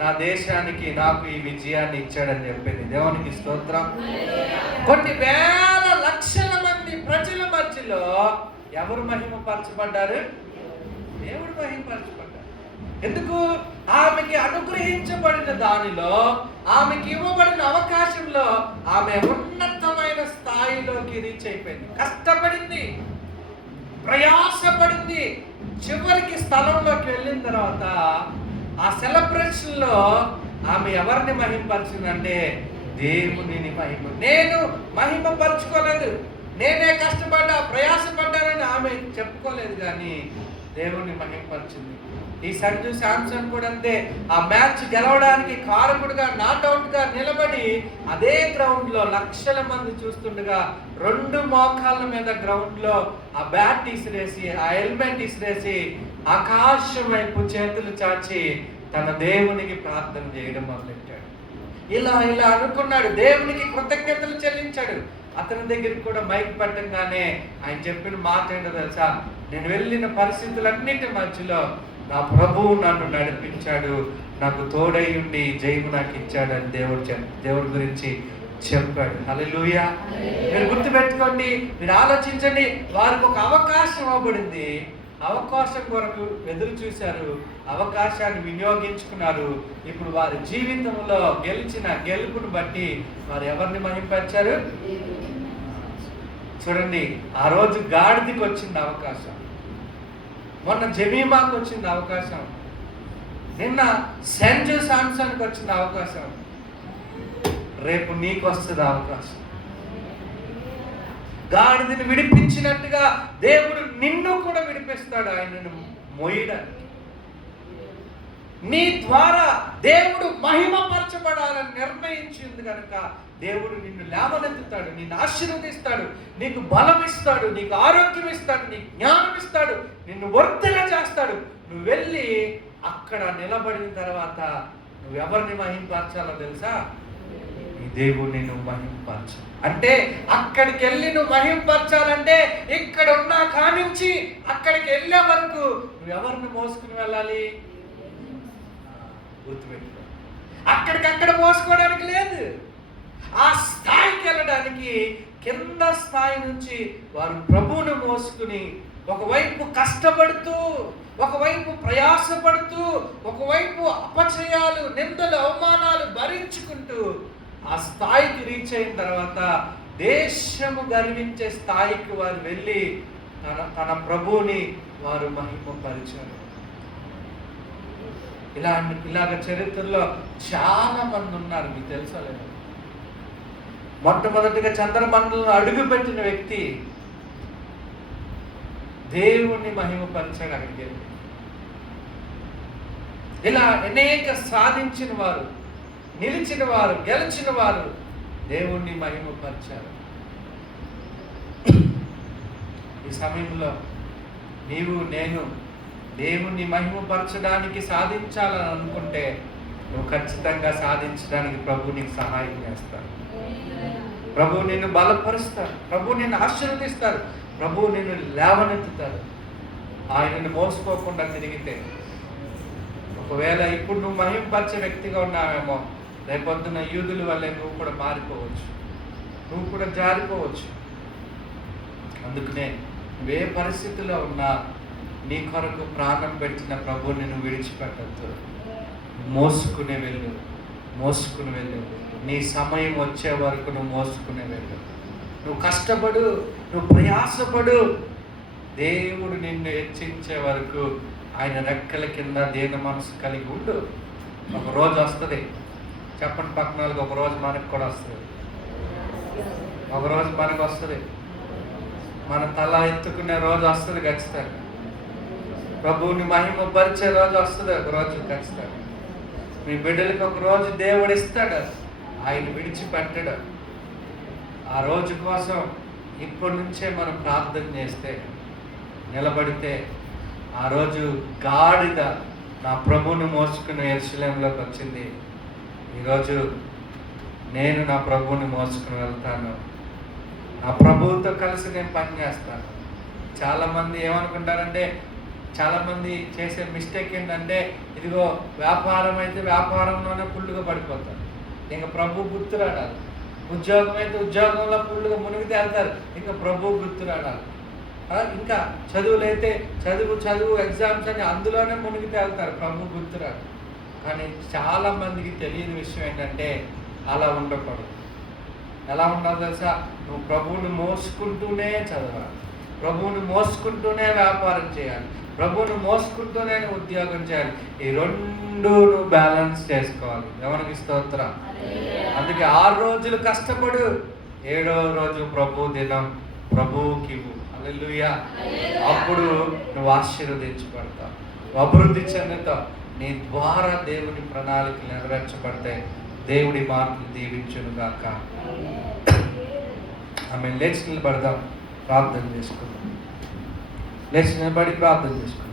నా దేశానికి నాకు ఈ విజయాన్ని ఇచ్చాడని చెప్పింది. దేవునికి స్తోత్రం. కొన్ని వేల లక్షల మంది ప్రజల మధ్యలో ఎవరు మహిమపరచబడ్డారు? దేవుడు మహిమపరచబడ్డారు. ఎందుకు? ఆమెకి అనుగ్రహించబడిన దానిలో, ఆమెకి ఇవ్వబడిన అవకాశంలో ఆమె ఉన్నతమైన స్థాయిలోకి రీచ్ అయిపోయింది. కష్టపడింది, ప్రయాసపడింది. చివరికి స్థలంలోకి వెళ్ళిన తర్వాత ఆ సెలబ్రేషన్ లో ఆమె ఎవరిని మహిమపరిచిందంటే దేవునిని నేను మహిమపరచుకోలేదు, నేనే కష్టపడ్డా ప్రయాసపడ్డానని ఆమె చెప్పుకోలేదు, కానీ దేవుని మహిమపరిచింది. ఈ సంజు శాంసన్ కూడా అంతే. ఆ మ్యాచ్ గెలవడానికి కారకుడుగా నాట్అవుట్ గా నిలబడి అదే గ్రౌండ్ లో లక్షల మంది చూస్తుండగా 2 మోకాళ్ళ మీద గ్రౌండ్ లో ఆ బ్యాట్ ఇసిరేసి, ఆ హెల్మెట్ ఇసిరేసి ఆకాశం వైపు చేతులు చాచి తన దేవునికి ప్రార్థన చేయడం మొదలెట్టాడు. ఇలా అనుకున్నాడు, దేవునికి కృతజ్ఞతలు చెల్లించాడు. అతని దగ్గరికి కూడా మైక్ పట్టంగానే ఆయన చెప్పిన మాట ఏంటో తెలుసా? నేను వెళ్ళిన పరిస్థితులన్నిటి మధ్యలో నా ప్రభువు నన్ను నడిపించాడు, నాకు తోడై ఉండి జయము నాకు ఇచ్చాడు అని దేవుడి గురించి చెప్పాడు. హల్లెలూయా. మీరు గుర్తుపెట్టుకోండి, మీరు ఆలోచించండి. వారికి ఒక అవకాశం ఇవ్వబడింది, అవకాశం కొరకు ఎదురు చూశారు, అవకాశాన్ని వినియోగించుకున్నారు. ఇప్పుడు వారి జీవితంలో గెలిచిన గెలుపును బట్టి వారు ఎవరిని మహింపరిచారు? చూడండి, ఆ రోజు గాడిదికి వచ్చింది అవకాశం, మొన్న జమీమాకు వచ్చింది అవకాశం, నిన్న సెంట్ సామ్సన్కి వచ్చిన అవకాశం, రేపు నీకు వస్తుంది అవకాశం. గాడిదని విడిపించినట్టుగా దేవుడు నిన్ను కూడా విడిపిస్తాడు, ఆయనను మోయడానికి. నీ ద్వారా దేవుడు మహిమపరచబడాలని నిర్ణయించింది కనుక దేవుడు నిన్ను లేవనెత్తుతాడు, నిన్ను ఆశీర్వదిస్తాడు, నీకు బలం ఇస్తాడు, నీకు ఆరోగ్యం ఇస్తాడు, నీకు జ్ఞానం ఇస్తాడు, నిన్ను వర్ధన చేస్తాడు. నువ్వు వెళ్ళి అక్కడ నిలబడిన తర్వాత నువ్వెవరిని మహింపరచాలో తెలుసా? నీ దేవుడిని నువ్వు మహింపరచాలి. అంటే అక్కడికి వెళ్ళి నువ్వు మహింపరచాలంటే ఇక్కడ ఉన్నా కానించి అక్కడికి వెళ్ళే వరకు నువ్వెవరిని మోసుకుని వెళ్ళాలి? గుర్తుపెట్టుకో, అక్కడికక్కడ మోసుకోవడానికి లేదు. ఆ స్థాయికి వెళ్ళడానికి కింద స్థాయి నుంచి వారు ప్రభువును మోసుకుని ఒకవైపు కష్టపడుతూ, ఒకవైపు ప్రయాసపడుతూ, ఒకవైపు అపచయాలు, నిందలు, అవమానాలు భరించుకుంటూ ఆ స్థాయికి రీచ్ అయిన తర్వాత దేశము గర్వించే స్థాయికి వారు వెళ్ళి తన ప్రభువుని వారు మహిమపరిచారు. ఇలాగ చరిత్రలో చాలా మంది ఉన్నారు, మీకు తెలుసా లేదు? మొట్టమొదటిగా చంద్రమండలంలో అడుగుపెట్టిన వ్యక్తి దేవుణ్ణి మహిమపరిచాడు. అక్కడికి వెళ్ళి ఇలా అనేక సాధించిన వారు, నిలిచిన వారు, గెలిచిన వారు దేవుణ్ణి మహిమపరిచారు. ఈ సమయంలో నీవు నేను దేవుణ్ణి మహిమపరచడానికి సాధించాలని అనుకుంటే నువ్వు ఖచ్చితంగా సాధించడానికి ప్రభు నీకు సహాయం చేస్తాడు, ప్రభు నిన్ను బలపరుస్తాడు, ప్రభు నిన్ను ఆశీర్వదిస్తాడు, ప్రభు నిన్ను లేవనెత్తుతాడు. ఆయనను మోసుకోకుండా తిరిగితే, ఒకవేళ ఇప్పుడు నువ్వు మహింపరిచే వ్యక్తిగా ఉన్నావేమో, రేపొద్దున యూదుల వల్లే నువ్వు కూడా మారిపోవచ్చు, నువ్వు కూడా జారిపోవచ్చు. అందుకనే నువ్వే పరిస్థితిలో ఉన్నా నీ కొరకు ప్రాణం పెట్టిన ప్రభువుని నువ్వు విడిచిపెట్టద్దు. మోసుకునే వెళ్ళు, మోసుకుని వెళ్ళు. నీ సమయం వచ్చే వరకు నువ్వు మోసుకునే వెళ్ళు. నువ్వు కష్టపడు, నువ్వు ప్రయాసపడు. దేవుడు నిన్ను హెచ్చించే వరకు ఆయన రెక్కల కింద దీన మనసు కలిగి ఉండు. ఒక రోజు వస్తుంది, చెప్పండి పక్కన వాళ్ళకి, ఒక రోజు మనకు కూడా వస్తుంది. ఒక రోజు మనకు వస్తుంది, మన తల ఎత్తుకునే రోజు వస్తుంది ఖచ్చితంగా. ప్రభువుని మహిమపరిచే రోజు వస్తుంది ఒక రోజు ఖచ్చితంగా. మీ బిడ్డలకి ఒక రోజు దేవుడు ఇస్తాడు, ఆయన విడిచిపెట్టడు. ఆ రోజు కోసం ఇప్పటి నుంచే మనం ప్రార్థన చేస్తే, నిలబడితే, ఆ రోజు గాడిద నా ప్రభువుని మోసుకుని యెరూషలేములోకి వచ్చింది. ఈరోజు నేను నా ప్రభువుని మోసుకుని వెళ్తాను, నా ప్రభువుతో కలిసి నేను పనిచేస్తాను. చాలామంది ఏమనుకుంటారంటే, చాలామంది చేసే మిస్టేక్ ఏంటంటే, ఇదిగో వ్యాపారం అయితే వ్యాపారంలోనే ఫుల్గా పడిపోతారు, ఇంకా ప్రభు గుర్తురాడాలి. ఉద్యోగం అయితే ఉద్యోగంలో ఫుల్గా మునిగితే వెళ్తారు, ఇంకా ప్రభు గుర్తురాడాలి. ఇంకా చదువులైతే చదువు ఎగ్జామ్స్ అని అందులోనే మునిగితే వెళ్తారు, ప్రభు గుర్తురాడు. కానీ చాలామందికి తెలియని విషయం ఏంటంటే, అలా ఉండకూడదు. ఎలా ఉండాలి తెలుసా? నువ్వు ప్రభువుని మోసుకుంటూనే చదవాలి, ప్రభువుని మోసుకుంటూనే వ్యాపారం చేయాలి, ప్రభువుని మోసుకుంటూనే ఉద్యోగం చేయాలి. ఈ రెండు నువ్వు బ్యాలెన్స్ చేసుకోవాలి. ఎవరికి స్తోత్రం. అందుకే 6 రోజులు కష్టపడు, 7వ రోజు ప్రభు దినం ప్రభువుకి ఇవ్వు. హల్లెలూయా. అప్పుడు నువ్వు ఆశీర్వదించబడతావు, అభివృద్ధి చెందుతావు. నీ ద్వారా దేవుని ప్రణాళికలు నెరవేర్చబడతాయి. దేవుడి మాటలు దీవించును గాక. ఆమె లేచి నిలబడదాం, ప్రార్థన చేసుకుందాం. లేచి నిలబడి ప్రార్థన చేసుకుందాం.